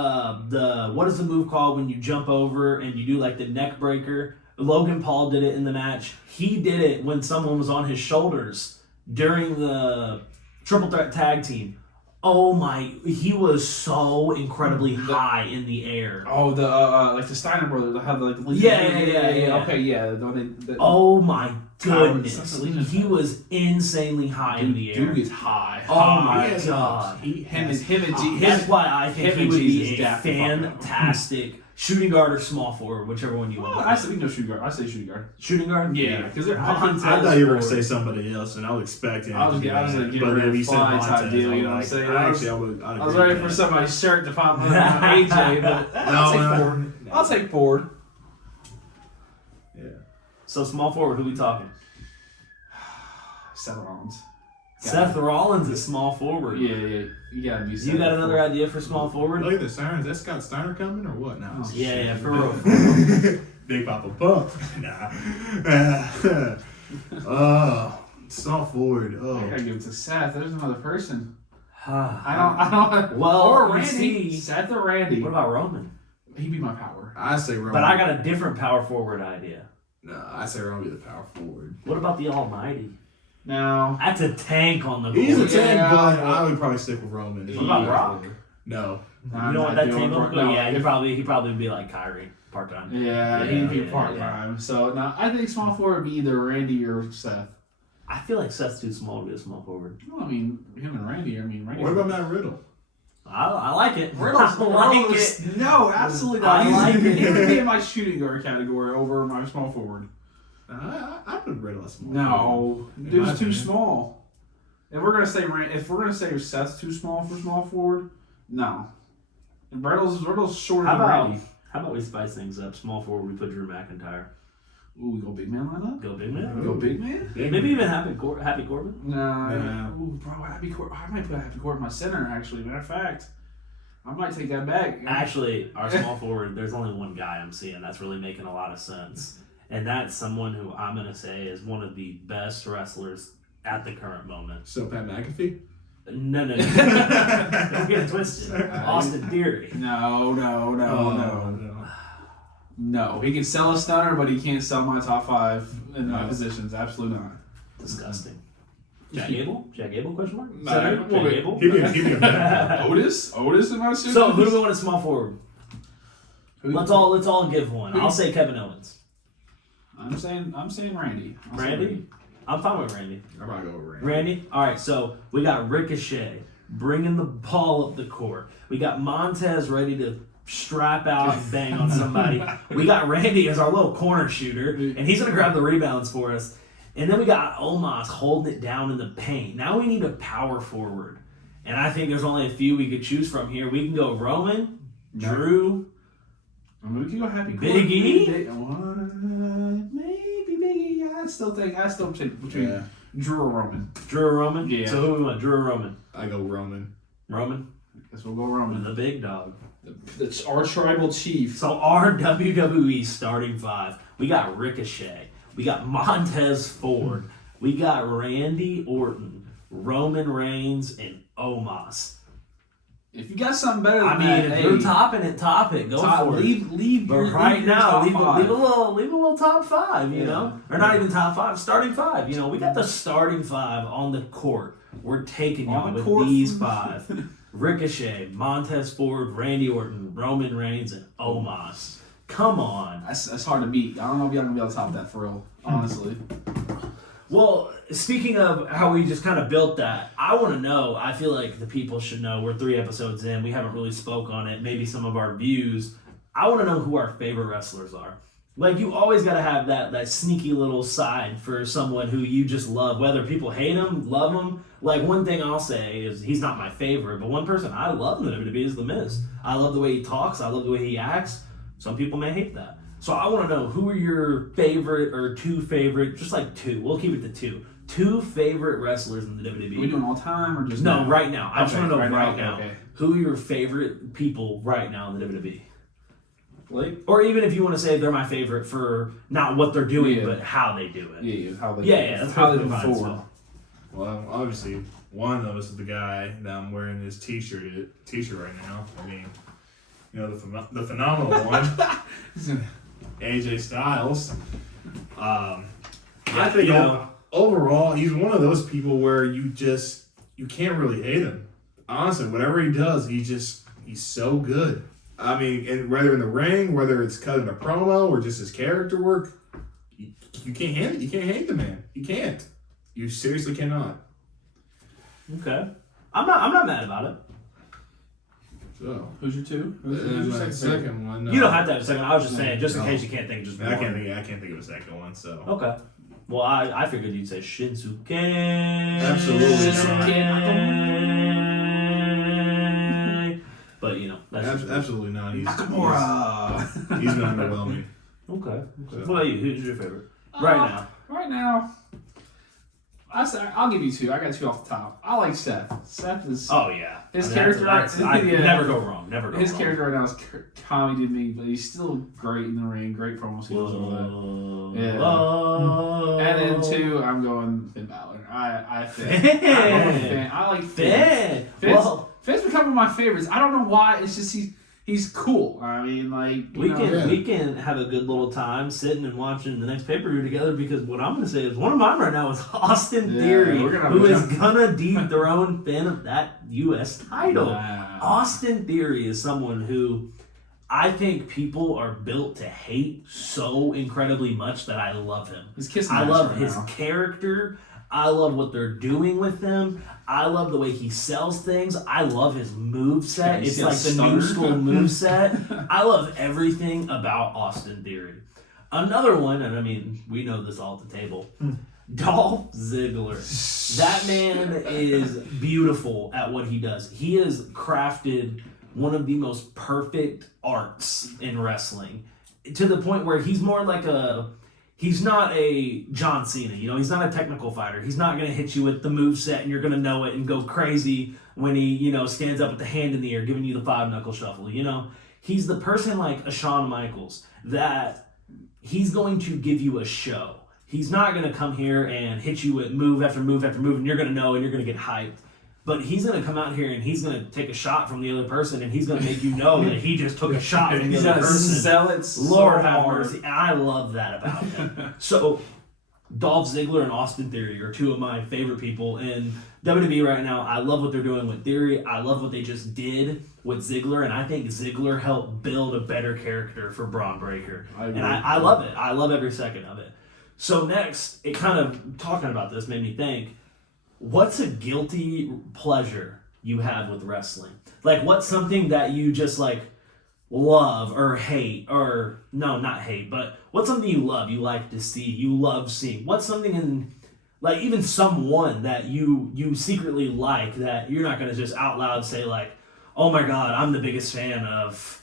What is the move called when you jump over and you do like the neck breaker? Logan Paul did it in the match. He did it when someone was on his shoulders during the triple threat tag team. Oh my! He was so incredibly high in the air. Oh, the like the Steiner brothers. I had like Yeah. Okay, yeah. Oh my goodness! Power. He was insanely high in the air. Dude gets high. Oh my god! That's why I think he would be a fantastic shooting guard or small forward, whichever one you want. I say we know shooting guard. I say shooting guard. Shooting guard? Yeah, because I thought you were going to say somebody else, and I was expecting. I was like, get rid of fly type deal. You know what I'm saying? I was ready for somebody's shirt to pop on AJ, but I'll take Ford. Yeah. So small forward, who we talking? Seth Rollins. Seth Rollins is small forward. Yeah. You gotta be. You got another idea for small forward? Look at the Sirens. Is that Scott Steiner coming or what now? Oh, yeah, for real. Big Papa Pump. Nah. Oh, small forward. Oh. I gotta give it to Seth. There's another person. I don't. Well, or you Randy. see, Seth or Randy. what about Roman? He'd be my power. I say Roman. But I got a different power forward idea. No, I say Roman be the power forward. What about the Almighty? No. That's a tank on the court. He's a tank, Yeah. but I would probably stick with Roman. What about Brock? No. You know what that tank on? No, yeah, he'd probably be like Kyrie part time. Yeah, he'd be part time. So no, I think small forward would be either Randy or Seth. I feel like Seth's too small to be a small forward. Well, I mean, him and Randy. Randy. What about Matt Riddle? I like it. Riddle's I like it. No, absolutely not. I like it. He would be in my shooting guard category over my small forward. I put Riddle as small. No, forward. dude's too small. If we're gonna say Seth's too small for small forward, no. Riddle's shorter than Randy. How about we spice things up? Small forward, we put Drew McIntyre. Ooh, we go big man lineup. Go big man. Go big man. Maybe even Happy Corbin. Nah. Ooh, bro, Happy Corbin. I might put Happy Corbin my center. Actually, matter of fact, I might take that back. Actually, our small forward, there's only one guy I'm seeing that's really making a lot of sense, and that's someone who I'm gonna say is one of the best wrestlers at the current moment. So Pat McAfee? No. Don't get it twisted. Austin Theory. No. No, he can sell a stunner, but he can't sell my top five in my positions. Absolutely not. Disgusting. Jack Gable? Question mark? Nah, Jack Gable? He'd be a bad Otis in my position. So who do we want a small forward? Let's all give one. I'll say Kevin Owens. I'm saying Randy. Randy? I'm fine with Randy. I'm going to go with Randy. Randy? All right, so we got Ricochet bringing the ball up the court. We got Montez ready to strap out and bang on somebody. We got Randy as our little corner shooter, and he's going to grab the rebounds for us. And then we got Omos holding it down in the paint. Now we need a power forward. And I think there's only a few we could choose from here. We can go Roman, Drew, we can go Happy Big E? Maybe Big E. I still take between Drew or Roman. Drew or Roman? Yeah. So who we want, Drew or Roman? I go Roman. Roman? Guess we'll go Roman. The big dog. That's our tribal chief. So our WWE starting five, we got Ricochet, we got Montez Ford, we got Randy Orton, Roman Reigns, and Omos. If you got something better than I mean, if you're topping it, top it. Go for it. Leave. But Your, right leave your now, top leave five. a little top five, you know? Or not even top five, starting five. You know, we got the starting five on the court. We're taking y'all with these five. Ricochet, Montez Ford, Randy Orton, Roman Reigns, and Omos. Come on. That's hard to beat. I don't know if y'all gonna be able to top that for real, honestly. Well, speaking of how we just kind of built that, I want to know, I feel like the people should know, we're 3 episodes in, we haven't really spoke on it, maybe some of our views. I want to know who our favorite wrestlers are. Like, you always got to have that sneaky little side for someone who you just love, whether people hate him, love him. Like, one thing I'll say is he's not my favorite, but one person I love in the WWE is The Miz. I love the way he talks. I love the way he acts. Some people may hate that. So I want to know, who are your favorite or two favorite, just like two. We'll keep it to two. Two favorite wrestlers in the WWE. Are we doing all time or just No, now? right now. I just want to know right now. Okay. Who are your favorite people right now in the WWE? Blake? Or even if you want to say they're my favorite for not what they're doing, Yeah. but how they do it. Yeah, how they That's how they perfectly fine as before. well. Well, obviously, one of those is the guy that I'm wearing this T-shirt right now. I mean, you know, the phenomenal one, AJ Styles. I think you know, overall, he's one of those people where you can't really hate him. Honestly, whatever he does, he's so good. I mean, and whether in the ring, whether it's cutting a promo or just his character work, you can't hate it. You can't hate the man. You can't. You seriously cannot. okay. I'm not mad about it. So, Who's your two? and my second one. You don't have to have a second. I was just No, saying, just in no. case you can't think of just one. I can't think of a second one. So. Okay. Well, I figured you'd say Shinsuke. Absolutely But, you know, that's Absolutely not. Nakamura. He's been underwhelming. Okay. So. What about you? Who's your favorite? Right now. Right now, I'll give you two. I got two off the top. I like Seth. Seth is Oh, yeah. His character- I yeah. never go wrong. Never go his wrong. character right now is comedy to me, but he's still great in the ring. Great promo skills and all that. Yeah. And then two, I'm going Finn Balor. I think. Finn. I like Finn. Finn's, Well, Finn's become one of my favorites. I don't know why. It's just he's cool. I mean, like we can have a good little time sitting and watching the next pay-per-view together, because what I'm going to say is one of mine right now is Austin Yeah, Theory, we're gonna who is jump- going to dethrone Finn of that U.S. title. Wow. Austin Theory is someone who I think people are built to hate so incredibly much that I love him. He's kissing I ass love right his now. character. I love what they're doing with him. I love the way he sells things. I love his moveset. Yeah, It's he's like the new stunner. school moveset. I love everything about Austin Theory. Another one, and I mean, we know this all at the table, Dolph Ziggler. That man is beautiful at what he does. He has crafted one of the most perfect arts in wrestling, to the point where he's more like he's not a John Cena, you know, he's not a technical fighter. He's not going to hit you with the moveset and you're going to know it and go crazy when he, you know, stands up with the hand in the air giving you the 5-knuckle shuffle, you know. He's the person like a Shawn Michaels that he's going to give you a show. He's not going to come here and hit you with move after move after move and you're going to know and you're going to get hyped. But he's going to come out here and he's going to take a shot from the other person and he's going to make you know that he just took a shot from the He's other gonna person. sell it. Lord so have hard. mercy. And I love that about him. So, Dolph Ziggler and Austin Theory are two of my favorite people in WWE right now. I love what they're doing with Theory. I love what they just did with Ziggler. And I think Ziggler helped build a better character for Braun Breaker. agree. And I love it. I love every second of it. So next, it kind of, talking about this made me think, what's a guilty pleasure you have with wrestling? Like, what's something that you just like love or hate, or no, not hate, but what's something you love, you like to see, you love seeing? What's something in, like, even someone that you secretly like that you're not going to just out loud say like, oh my God, I'm the biggest fan of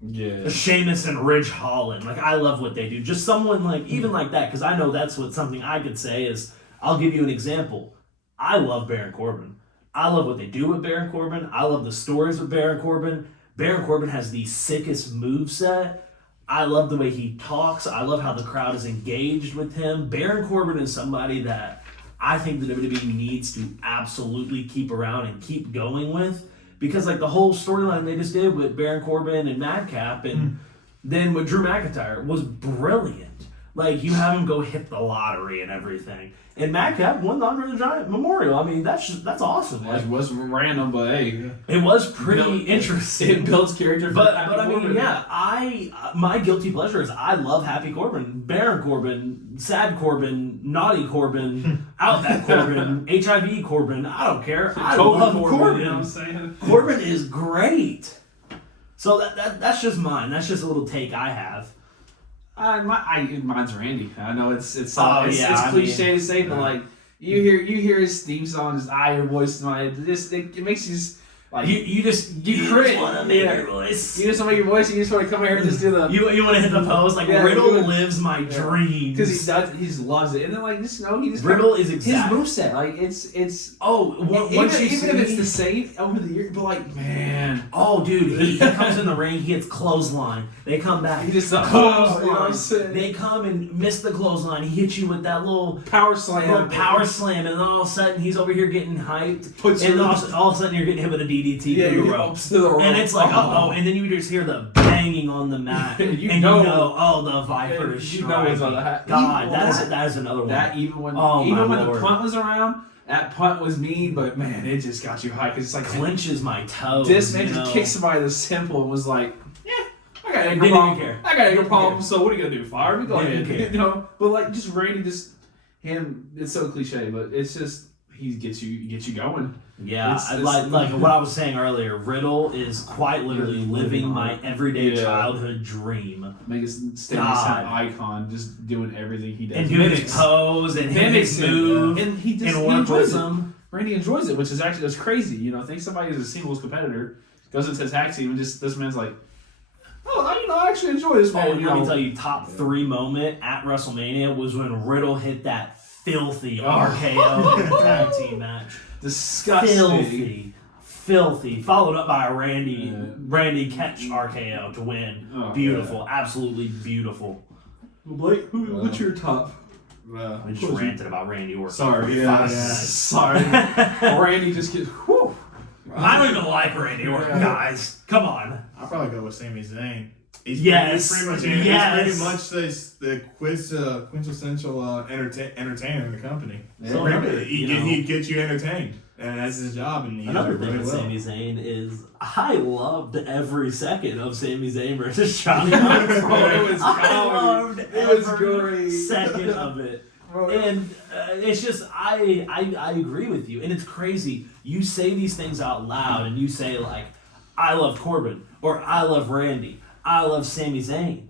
Yeah. Sheamus and Ridge Holland. Like, I love what they do. Just someone like, even like that, because I know that's what something I could say is, I'll give you an example. I love Baron Corbin. I love what they do with Baron Corbin. I love the stories with Baron Corbin. Baron Corbin has the sickest moveset. I love the way he talks. I love how the crowd is engaged with him. Baron Corbin is somebody that I think the WWE needs to absolutely keep around and keep going with. Because like the whole storyline they just did with Baron Corbin and Madcap and then with Drew McIntyre was brilliant. Like, you have him go hit the lottery and everything. And Madcap won the Andre the Giant Memorial. I mean, that's awesome. Like, It was random, but hey, it was pretty Built- interesting. it builds character. for But Happy I mean, Corbin. yeah, my guilty pleasure is I love Happy Corbin, Baron Corbin, Sad Corbin, Naughty Corbin, Outback Corbin, HIV Corbin. I don't care. I Kobe love Corbin, Corbin. you know what I'm saying? Corbin is great. So that's just mine. That's just a little take I have. Mine's Randy. I know it's cliche to say, but like you hear his theme song, his iron voice in my head. It makes you just, like you cringe. Want to make your voice. You just want to make your voice. You just want to come here and just do the. You want to hit the pose like Riddle lives my dreams because he loves it, and then like just he just Riddle is his moveset. Like it's even if it's the same over the year, but like man, dude, he comes in the ring, he hits clothesline. They come back, he just clothesline. They come and miss the clothesline. He hits you with that little power slam, and then all of a sudden he's over here getting hyped, and all of a sudden you're getting hit with a DDT through the rope, and it's like and then you just hear the banging on the mat, you know the Viper is striking. God, that is another one. That even when the punt was around. That punt was mean, but man, it just got you high because it's like clenches my toes. This man just kicked somebody this simple and was like, I got anger problems. So what are you gonna do? Fire me? Go ahead. But like just Randy, him. It's so cliche, but it's just he gets you going. Yeah, like what I was saying earlier. Riddle is quite literally living my everyday childhood dream. Make us stay an icon, just doing everything he does, and doing his pose and his move, and he enjoys it. Randy enjoys it, which is actually that's crazy. Think somebody who's a singles competitor goes into a tag team and just this man's like, I actually enjoy this moment. Let me tell you, top 3 moment at WrestleMania was when Riddle hit that filthy RKO in the tag team match. Disgusting. Filthy. Followed up by a Randy catch RKO to win. Beautiful. Absolutely beautiful. Blake, what's your top? I just ranted about Randy Orton. Sorry. Sorry. Randy just gets. Whew. I don't even like Randy Orton, guys. Come on. I'll probably go with Sami Zayn. He's pretty much the quintessential entertainer in the company. So he gets you entertained, and that's his job. And another thing with Sami Zayn is I loved every second of Sami Zayn versus Johnny Knoxville. It was I loved every second of it. And it's just I agree with you, and it's crazy. You say these things out loud, and you say like, I love Corbin or I love Randy. I love Sami Zayn.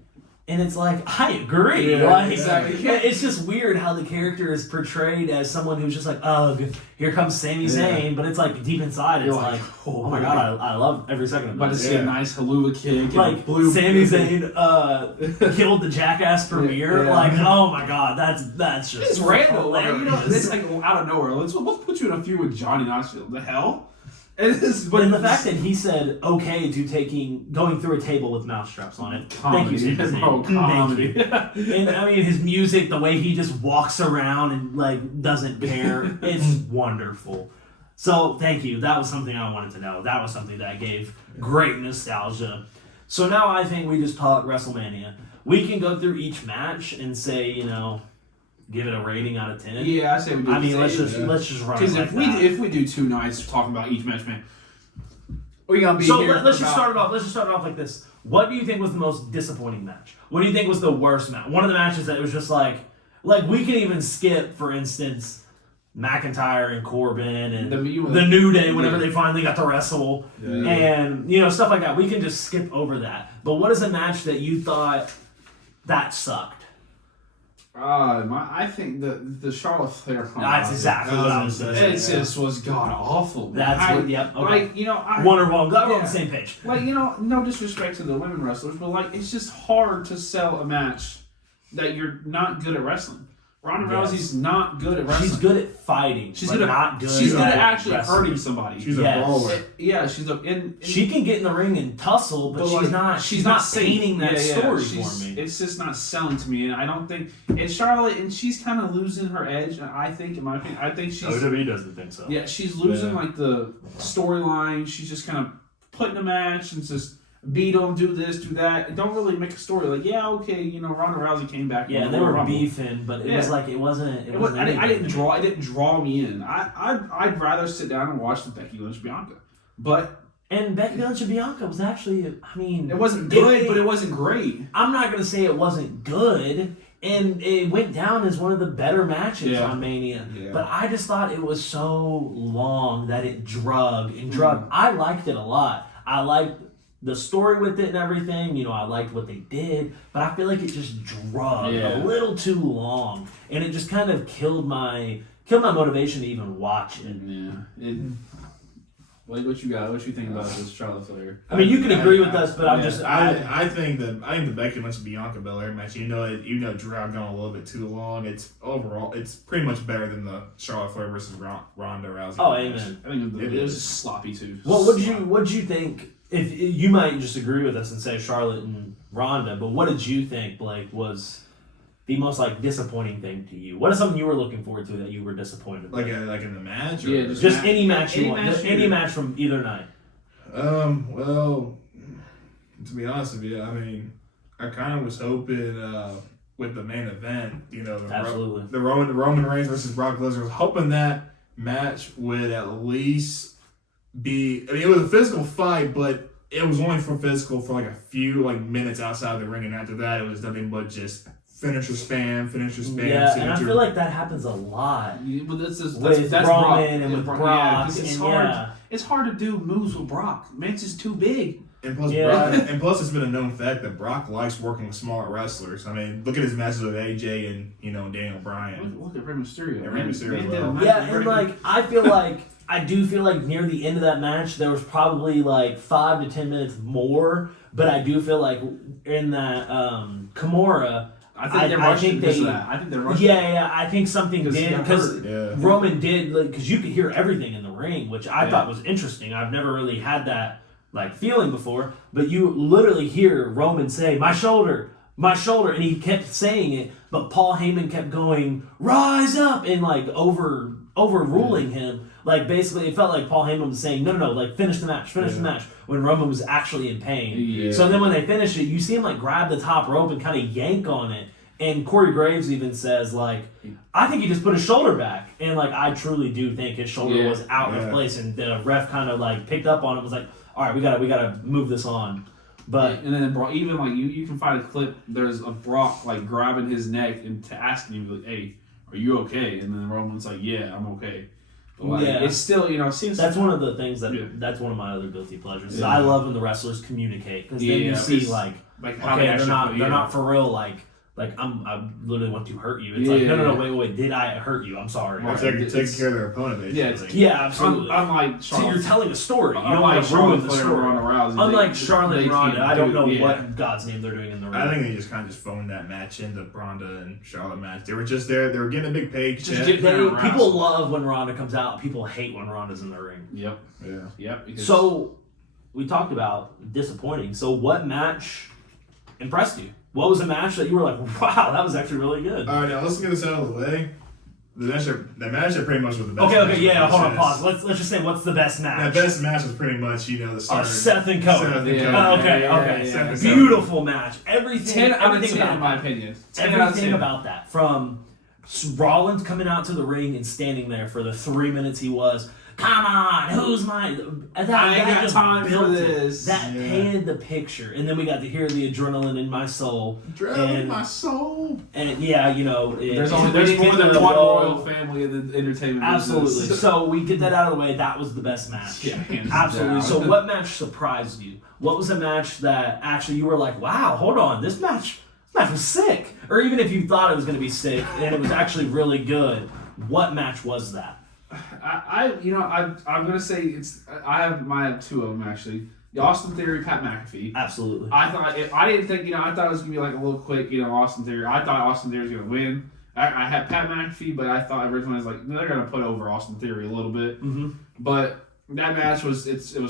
And it's like, I agree. Exactly. It's just weird how the character is portrayed as someone who's just like, ugh, here comes Sami Zayn. But it's like, deep inside, it's like, oh my God, I love every second of it. But to see a nice Helluva kick. Like, Sami Zayn killed the Jackass premiere. Like, oh my God, that's just it's random. Like, it's like out of nowhere. Let's put you in a feud with Johnny Knoxville. The hell? And the fact that he said okay to going through a table with mousetraps on it. Comedy. Thank you, Sami Zayn. Comedy. Thank you. And I mean his music, the way he just walks around and like doesn't care, it's wonderful. So thank you. That was something I wanted to know. That was something that gave great nostalgia. So now I think we just talk WrestleMania. We can go through each match and say, give it a rating out of 10. Yeah, I say we do. I mean, let's just run. Because if we do 2 nights talking about each match, man, we're gonna be here. Let's just start it off. Let's just start it off like this. What do you think was the most disappointing match? What do you think was the worst match? One of the matches that it was just like we can even skip, for instance, McIntyre and Corbin and the New Day whenever they finally got to wrestle and stuff like that. We can just skip over that. But what is a match that you thought that sucked? I think the Charlotte Flair. That's exactly what I was saying. It just was god awful. That's what. Yep. Okay. Like wonderful. I'm glad we're on the same page. Like no disrespect to the women wrestlers, but like it's just hard to sell a match that you're not good at wrestling. Ronda Rousey's not good at wrestling. She's good at fighting. She's not good. She's good at actually wrestling. hurting somebody. She's a brawler. She can get in the ring and tussle, but she's not painting that story for me. It's just not selling to me, and I don't think. And Charlotte, and she's kind of losing her edge. I think, in my opinion, she's WWE doesn't think so. Yeah, she's losing like the storyline. She's just kind of putting a match and just. Beat them, do this, do that. It don't really make a story. Like, okay, Ronda Rousey came back. Yeah, they were beefing, but it was like it wasn't. I didn't draw. It didn't draw me in. I'd rather sit down and watch the Becky Lynch Bianca. And Becky Lynch and Bianca was actually, I mean, it wasn't good, but it wasn't great. I'm not gonna say it wasn't good, and it went down as one of the better matches on Mania. Yeah. But I just thought it was so long that it drug. I liked it a lot. I liked the story with it and everything. You know, I liked what they did, but I feel like it just drugged a little too long, and it just kind of killed my motivation to even watch it. Yeah. What you got? What you think about this Charlotte Flair? I mean, you can agree with us, but I think the Becky Lynch Bianca Belair match. Drew dragged on a little bit too long. It's pretty much better than the Charlotte Flair versus Ronda Rousey. Oh, match. amen. I think it was just sloppy too. Well, what did you think? If you might just agree with us and say Charlotte and Ronda, but what did you think, Blake, was the most disappointing thing to you? What is something you were looking forward to that you were disappointed with? Like in the match? Or? Yeah, just any match you want. Any match from either night. Well, to be honest with you, I mean, I kind of was hoping with the main event, Absolutely. the Roman Reigns versus Brock Lesnar, I was hoping that match would at least be. I mean, it was a physical fight, but it was only physical for a few minutes outside the ring, and after that, it was nothing but just finisher spam. Yeah, signature. and I feel like that happens a lot. Well, that's Roman Brock. and with Brock. It's hard. It's hard to do moves with Brock. Man's just too big. And plus, it's been a known fact that Brock likes working with smaller wrestlers. I mean, look at his matches with AJ and Daniel Bryan. Look at Rey Mysterio. Rey Mysterio as well. Yeah, and I do feel like near the end of that match there was probably 5 to 10 minutes more, but I do feel like in that Kimura. I think they're rushing that. I think they're rushing. Yeah. I think something did because Roman did because you could hear everything in the ring, which I thought was interesting. I've never really had that feeling before, but you literally hear Roman say, "My shoulder," and he kept saying it, but Paul Heyman kept going, "Rise up," and overruling him. Basically, it felt like Paul Heyman was saying, no, finish the match, the match, when Roman was actually in pain. Yeah. So then when they finish it, you see him grab the top rope and kind of yank on it. And Corey Graves even says, I think he just put his shoulder back. And, I truly do think his shoulder was out of place. And the ref kind of, picked up on it, was like, all right, we gotta move this on. But and then even, you can find a clip, there's a Brock, grabbing his neck and asking him, hey, are you okay? And then Roman's like, yeah, I'm okay. It's still, it seems... That's one of the things that's one of my other guilty pleasures. I love when the wrestlers communicate. Because then you see, how they're not for real, I literally want to hurt you. It's no, wait, did I hurt you? I'm sorry. Or taking care of their opponent, basically. Yeah, absolutely. Unlike Charlotte. So you're telling a story. You don't Unlike want to ruin the story. Rousey, Unlike Charlotte and Ronda, I don't know what God's name they're doing in the ring. I think they just kind of just phoned that match in, the Ronda and Charlotte match. They were just there. They were getting a big paycheck. People love when Ronda comes out. People hate when Ronda's in the ring. Yep. Yeah. Yep. So we talked about disappointing. So what match impressed you? What was a match that you were like, wow, that was actually really good? All right, now let's get this out of the way. The match that pretty much was the best. Okay, yeah, hold on, pause. Let's just say what's the best match. The best match was pretty much, the start. Seth and Cody. Okay. Beautiful match. Everything. 10 out of 10, in my opinion. Everything about that, from Rollins coming out to the ring and standing there for the 3 minutes he was. Come on, who's mine? I ain't got time for this. That painted the picture, and then we got to hear the adrenaline in my soul. Adrenaline in my soul. And there's more than one royal family in the entertainment absolutely. business. So we get that out of the way. That was the best match. Yeah, absolutely. So what match surprised you? What was a match that actually you were like, wow, hold on, this match was sick? Or even if you thought it was going to be sick and it was actually really good, what match was that? I'm gonna say I have two of them actually. The Austin Theory, Pat McAfee. Absolutely. I thought it was gonna be a little quick, Austin Theory. I thought Austin Theory was gonna win. I had Pat McAfee, but I thought originally I was like, they're gonna put over Austin Theory a little bit. Mm-hmm. But that match was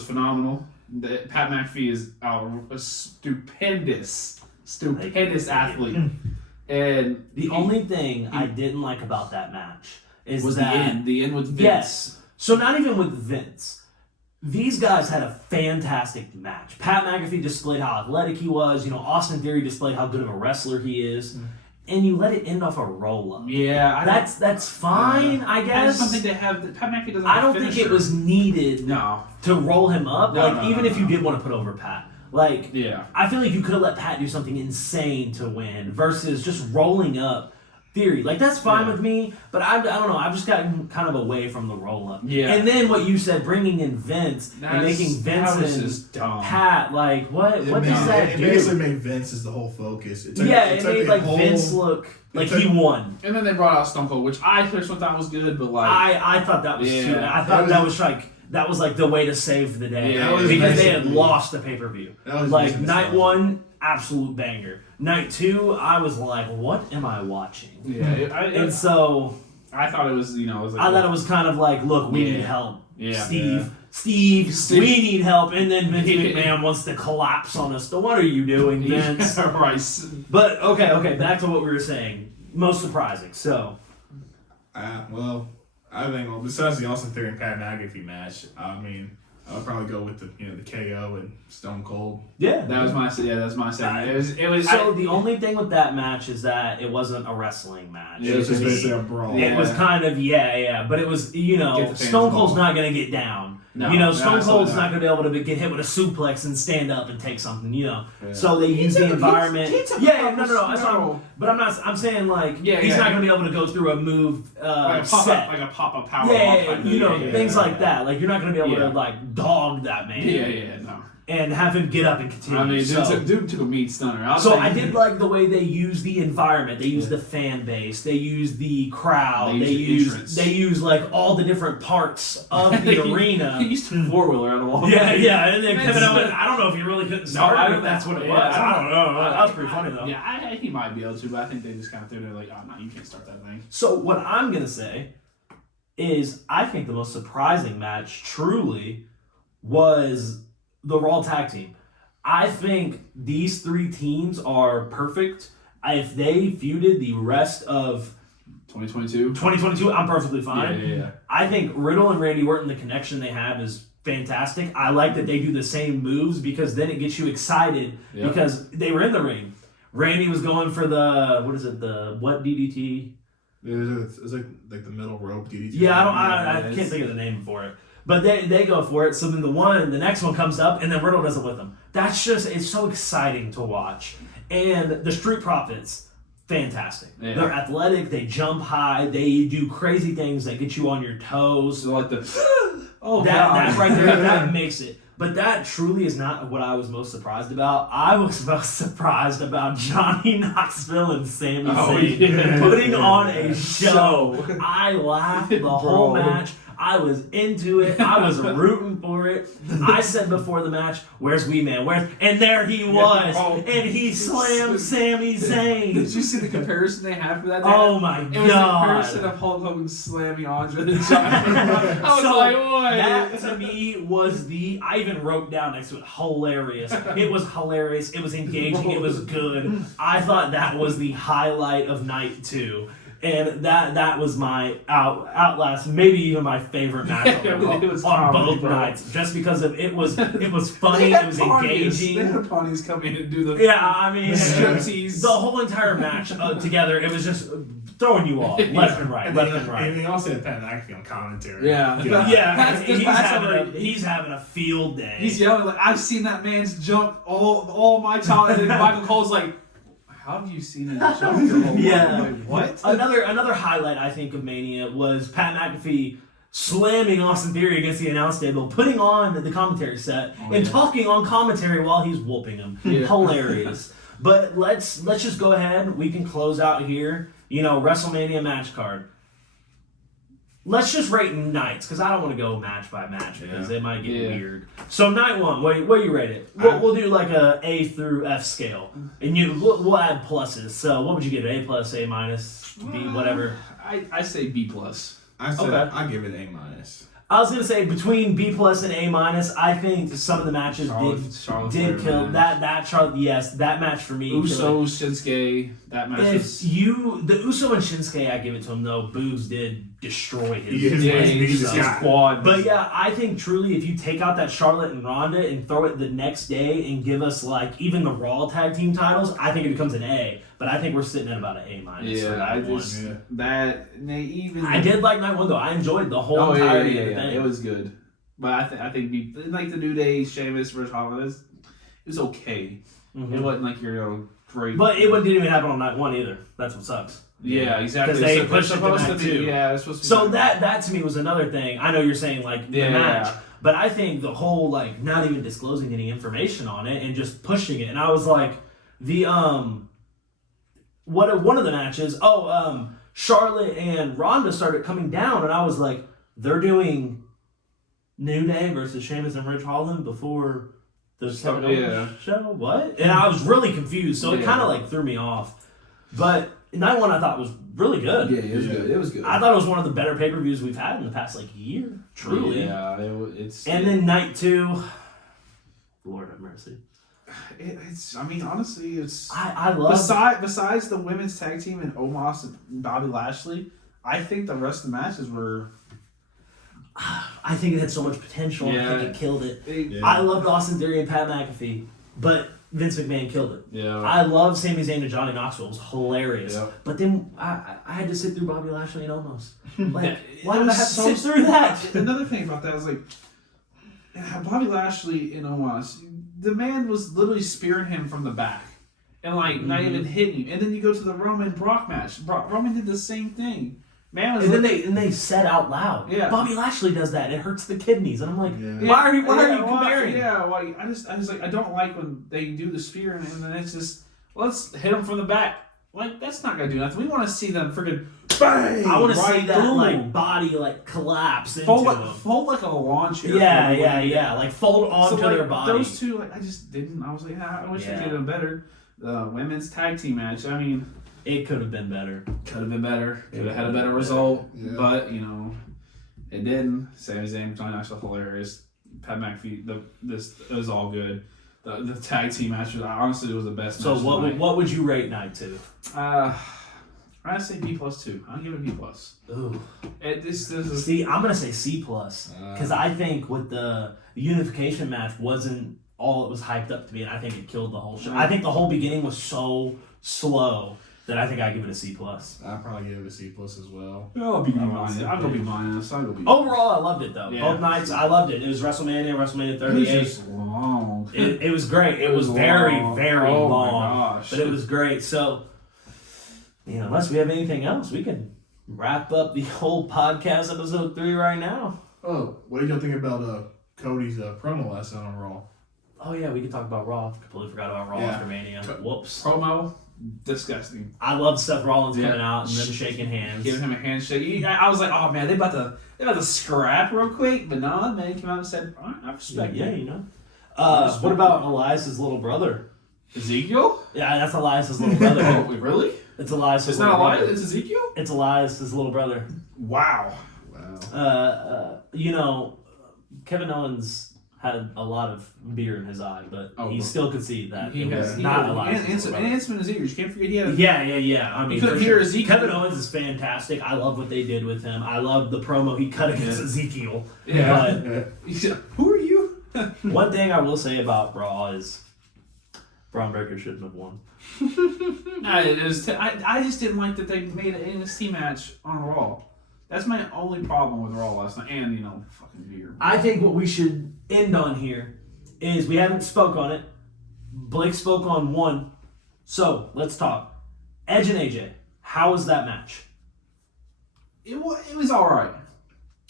phenomenal. Pat McAfee is a stupendous athlete. And the only thing I didn't like about that match was the end. The end with Vince. Yes. So not even with Vince. These guys had a fantastic match. Pat McAfee displayed how athletic he was. Austin Theory displayed how good of a wrestler he is. And you let it end off a roll-up. Yeah. That's fine, I guess. I just don't think Pat McAfee doesn't have I don't think it was needed to roll him up. Even if you did want to put over Pat. I feel like you could have let Pat do something insane to win versus just rolling up theory. Like, that's fine Yeah. with me, but I don't know. I've just gotten kind of away from the roll-up. Yeah. And then what you said, bringing in Vince and making Vince that was and just dumb. Pat, like, what does that It do? basically made Vince as the whole focus. It It took made, the like, whole- Vince look like took- he won. And then they brought out Stone Cold, which I personally thought was good, but like I thought that was too. Yeah. I thought that was like the way to save the day Yeah, that was because they had basically- lost the pay-per-view. That was Like basically night nostalgia. one, absolute banger. Night two, I was like, what am I watching? And so I thought it was, it was like I thought it was kind of like, look, we Yeah. need help. Yeah. Steve, we need help. And then Vince McMahon wants to collapse on us. So what are you doing, Vince? right. But okay, back to what we were saying. Most surprising. So Well, I think besides the Austin Theory and Pat McAfee match, I mean, I would probably go with the KO and Stone Cold. yeah, That's my second. It was So the only thing with that match is that it wasn't a wrestling match. It was just It basically a brawl. Yeah. was kind of but it was Get the fans Stone Cold's involved. not gonna get down. No, Stone absolutely Cold's not. not gonna be able to get hit with a suplex and stand up and take something. Yeah. So they use the environment. he took a No. couple- no. But I'm saying like Yeah, he's yeah. not gonna be able to go through a move like a set. pop-up power. Type Things like that. Like you're not gonna be able Yeah. to like dog that man. No. And have him get up and continue. I mean, So- dude took a meat stunner. So I did like the way they use the environment. They use the fan base. They use the crowd. They use the entrance. They use like all the different parts of the arena. He used to four-wheeler out of the wall. Yeah, and then Man, Kevin so- Owens. I don't know if he really couldn't start I it, don't if that's what it yeah, was. I don't know. That was pretty funny though. Yeah, he might be able to, but I think they just kind of threw it like, oh no, you can't start that thing. So what I'm gonna say is, I think the most surprising match truly was the Raw Tag Team. I think these three teams are perfect. If they feuded the rest of 2022. 2022, I'm perfectly fine. Yeah. I think Riddle and Randy Orton, the connection they have is fantastic. I like that they do the same moves because then it gets you excited Yep. because they were in the ring. Randy was going for the what DDT? It's like the middle rope DDT. Yeah, I can't think of the name for it. But they go for it. So then the next one comes up, and then Riddle does it with them. It's so exciting to watch. And the Street Profits, fantastic. Yeah. They're athletic. They jump high. They do crazy things that get you on your toes. So like the That right there, that makes it. But that truly is not what I was most surprised about. I was most surprised about Johnny Knoxville and Sami Zayn putting on a show. I laughed the whole match. I was into it. I was rooting for it. I said before the match, "Where's Wee Man? Where's?" And there he was, and he slammed Sami Zayn. Did you see the comparison they had for that? Oh my It was a comparison god! of Hulk Hogan slamming Andre the Giant. I was So like, what? that to me was I even wrote down next to it, hilarious. It was hilarious. It was engaging. It was good. I thought that was the highlight of night 2. And that was my outlast, maybe even my favorite match It was on comedy, both bro. nights, just because of it was funny, it was They engaging. had Pawnees come in and do the Yeah, I mean, striptease. the whole entire match together, it was just throwing you off left and right, left and right. And they also had Pat McAfee on commentary. Yeah. Yeah, That's he's having a field day. He's yelling like, I've seen that man's jump all my time, and then Michael Cole's like, how have you seen him jump the whole time? Yeah. Like, what? Another highlight I think of Mania was Pat McAfee slamming Austin Theory against the announce table, putting on the commentary set and talking on commentary while he's whooping him. Yeah. Hilarious. But let's just go ahead. We can close out here. WrestleMania match card. Let's just rate nights, because I don't want to go match by match because it might get weird. So night 1, what do you rate it? We'll do like a A through F scale, and we'll add pluses. So what would you give it? A plus, A minus, B, whatever. I say B plus. I said Okay. I give it A minus. I was gonna say between B plus and A minus. I think some of the matches Charlotte did Flair kill match. that Charlotte. Yes, that match for me. killed it. Uso, Shinsuke, that match If was... the Uso and Shinsuke, I give it to him though. Boogs did destroy his. his squad. But yeah, I think truly, if you take out that Charlotte and Ronda and throw it the next day and give us like even the Raw tag team titles, I think it becomes an A. But I think we're sitting at about an A minus. for night one. That they even. I did like night 1 though. I enjoyed the whole entirety of the thing. It was good. But I think like the New Day, Sheamus versus Holland, it was okay. Mhm. It wasn't like your great. But it didn't even happen on night 1 either. That's what sucks. Yeah, exactly. Because they So pushed it to night 2. Yeah, it's supposed to be. So that to me was another thing. I know you're saying like the match, but I think the whole like not even disclosing any information on it and just pushing it. And I was like, the one of the matches. Charlotte and Ronda started coming down, and I was like, they're doing New Day versus Sheamus and Ridge Holland before the Kevin Owens show. What? And I was really confused, so it kind of like threw me off. But night 1 I thought was really good. Yeah, it was good. It was good. I thought it was one of the better pay-per-views we've had in the past like year. Truly. Yeah, it's. And then night 2, Lord have mercy. It's. I mean, honestly, it's. I love. Besides the women's tag team and Omos and Bobby Lashley, I think the rest of the matches were. I think it had so much potential. Yeah. I think it killed it. Yeah. I loved Austin Theory and Pat McAfee, but Vince McMahon killed it. Yeah. I love Sami Zayn and Johnny Knoxville. It was hilarious. Yep. But then I had to sit through BobbyLashley and Omos. Like, why It did I was have to so- sit through that? Another thing about that was like, Bobby Lashley and Omos, the man was literally spearing him from the back, and like not even hitting him. And then you go to the Roman Brock match. Roman did the same thing. Man was. And then they said out loud, Yeah. Bobby Lashley does that. It hurts the kidneys. And I'm like, Yeah. why are you comparing? Yeah, why? I was like, I don't like when they do the spear and then it's just let's hit them from the back. Like that's not gonna do nothing. We want to see them freaking bang. I want to see that through. like body like collapse into fold them. like a lawn chair. Yeah. Like fold onto So, like, their body. Those two, like I just didn't. I was like, I wish they did them better. The women's tag team match. I mean, It could have been better. could have been better. Could have had a better result. Yeah. But it didn't. Sami Zayn, Johnny Knoxville, hilarious. Pat McAfee. It was all good. The tag team match. Honestly, it was the best. So match what would you rate night 2? I'd say B+2. I'll give it a B+. Ooh. This is. See, I'm gonna say C+, because I think with the unification match wasn't all it was hyped up to be, and I think it killed the whole show. I think the whole beginning was so slow that I think I give it a C+. I'd probably give it a C+ as well. I'll be minus. I'll go B minus. I'll go B. Overall, I loved it though. Yeah. Both nights, I loved it. It was WrestleMania, WrestleMania It was 38. just long. It was great. It was long. very, very Oh my long. gosh. But it was great. So, unless we have anything else, we can wrap up the whole podcast episode 3 right now. Oh, what did y'all think about Cody's promo last night on Raw? Oh yeah, we can talk about Raw. Completely forgot about Raw Yeah. after Mania. Whoops. Promo, disgusting. I love Seth Rollins Yeah. coming out and them shaking hands. Giving him a handshake. I was like, oh man, they about to scrap real quick. But no, the man came out and said, I respect Yeah, it. What about Elias's little brother? Ezekiel? Yeah, that's Elias's little brother. Oh, wait, really? It's Elias's It's little not brother. Elias. It's Ezekiel. It's Elias's little brother. Wow. Wow. Kevin Owens had a lot of beer in his eye, but he bro. still could see that He it was had not and Elias's little brother. instrument in his ears. You can't forget he had. Yeah. I mean, couldn't for hear sure. Ezekiel. Kevin Owens is fantastic. I love what they did with him. I love the promo he cut against Yeah. Ezekiel. Yeah. He said, who are you? But one thing I will say about Raw is Braun Breaker shouldn't have won. I just didn't like that they made an NXT match on Raw. That's my only problem with Raw last night, and fucking beer. I think what we should end on here is we haven't spoke on it. Blake spoke on one, so let's talk. Edge and AJ, how was that match? It was all right.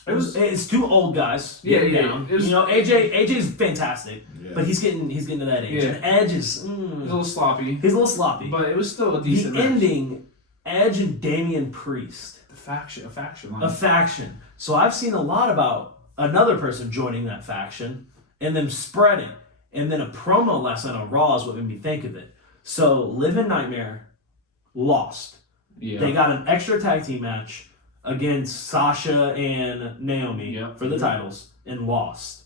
It's two old guys. Yeah, getting yeah. down. It was- AJ's fantastic, Yeah. but he's getting to that age. Yeah. And Edge is It was a little sloppy, he's a little sloppy. but it was still a The decent match. ending, Edge and Damian Priest, A faction line. a faction. So I've seen a lot about another person joining that faction and them spreading. And then a promo last night on Raw is what made me think of it. So Liv and Nightmare lost. Yeah. They got an extra tag team match against Sasha and Naomi Yep. for the titles and lost.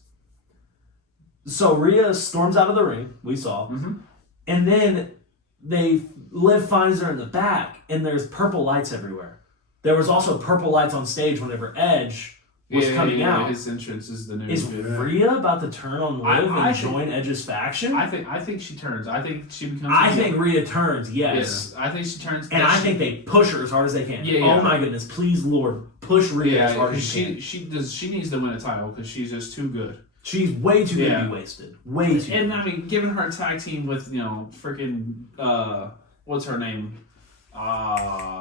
So Rhea storms out of the ring, we saw. Mhm. And then Liv finds her in the back and there's purple lights everywhere. There was also purple lights on stage whenever Edge was coming out. His entrance is the new. Is Rhea about to turn on Liv I and think- join Edge's faction? I think she turns. I think she becomes. I think Rhea turns, yes. Yes, I think she turns. And I think they push her as hard as they can. Yeah, Oh yeah. my goodness, please Lord, push Rhea as hard because as you can. she needs to win a title because she's just too good. She's way too good to Yeah. be wasted. Way too And good. I mean, giving her a tag team with freaking what's her name,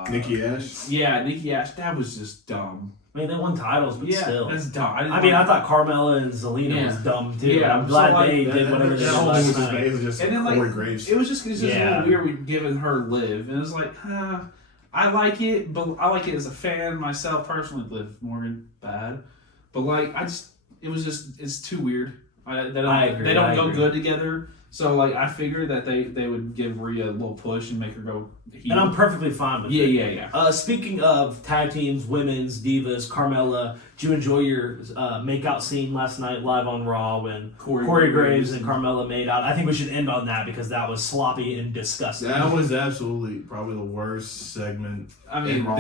Nikki Ash. Yeah, Nikki Ash. That was just dumb. I mean, they won titles, but still. That's dumb. I thought Carmella and Zelina was dumb too. Yeah, I'm glad so, like, they did whatever they did last night. It was just And then, like, Corey Graves. It was just a little weird giving her Liv, and it was like, I like it, but I like it as a fan myself personally. Liv Morgan, bad, but like it's too weird. They don't go good together. So like I figured that they would give Rhea a little push and make her go heel. And I'm perfectly fine with it. Yeah. Speaking of tag teams, women's, divas, Carmella, did you enjoy your make-out scene last night live on Raw when Corey Graves and Carmella made out? I think we should end on that because that was sloppy and disgusting. That was absolutely probably the worst segment in Raw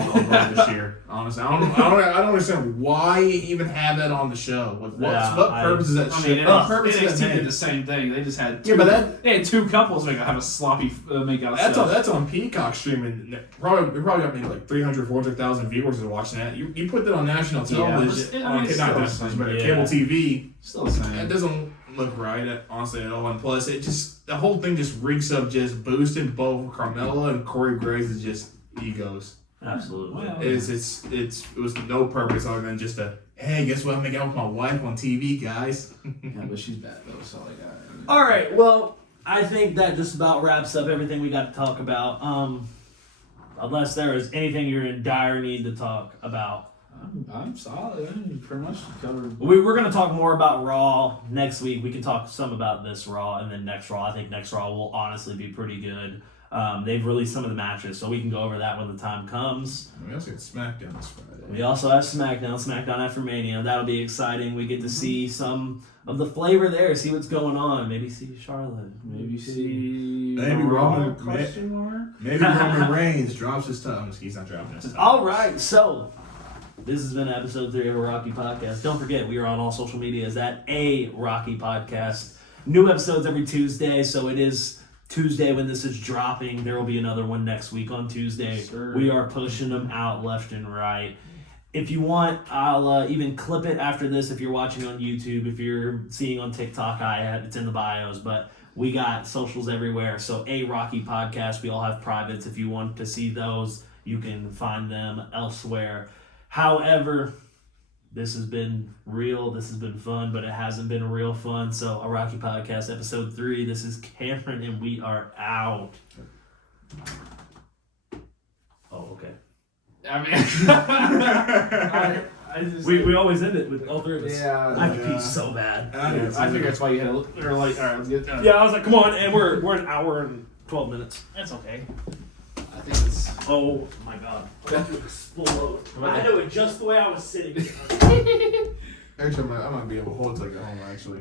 this year. Honestly, I don't understand why even have that on the show. What purpose is that? NXT did the same thing. They just had they had two couples have a sloppy make-out. That's on Peacock streaming. Probably got maybe like 300, 400,000 viewers are watching that. You put that on national television, cable TV. Still the same. That doesn't look right, honestly, at all. And plus, the whole thing just reeks of just boosting both Carmella and Corey Graves is just egos. Absolutely. Well, it was no purpose other than just hey, guess what? I'm making out with my wife on TV, guys. Yeah, but she's bad though, so like. All right, well, I think that just about wraps up everything we got to talk about. Unless there is anything you're in dire need to talk about. I'm solid. I pretty much covered. We're going to talk more about Raw next week. We can talk some about this Raw and then next Raw. I think next Raw will honestly be pretty good. They've released some of the matches, so we can go over that when the time comes. We also get SmackDown this Friday. We also have SmackDown after Mania. That'll be exciting. We get to see some of the flavor there, see what's going on. Maybe see Charlotte. Maybe Roman. Maybe Roman Reigns drops his tongue. He's not dropping his tongue. All right, so this has been episode 3 of A Rocky Podcast. Don't forget, we are on all social medias at A Rocky Podcast. New episodes every Tuesday, so it is Tuesday when this is dropping. There will be another one next week on Tuesday. Sure. We are pushing them out left and right. If you want, I'll even clip it after this if you're watching on YouTube. If you're seeing on TikTok, it's in the bios. But we got socials everywhere. So A Rocky Podcast. We all have privates. If you want to see those, you can find them elsewhere. However, this has been real. This has been fun, but it hasn't been real fun. So A Rocky Podcast, episode 3. This is Cameron, and we are out. Oh, okay. I mean, we always end it with all 3 of us. Yeah. I have to pee so bad. I figure that's why you had a or like, all right, let's get Yeah, I was like, come on, and we're an hour and 12 minutes. That's okay. I think it's. Oh my god. I'm about to explode. I know it just the way I was sitting. Actually, I'm gonna be able to hold it till I get home, actually.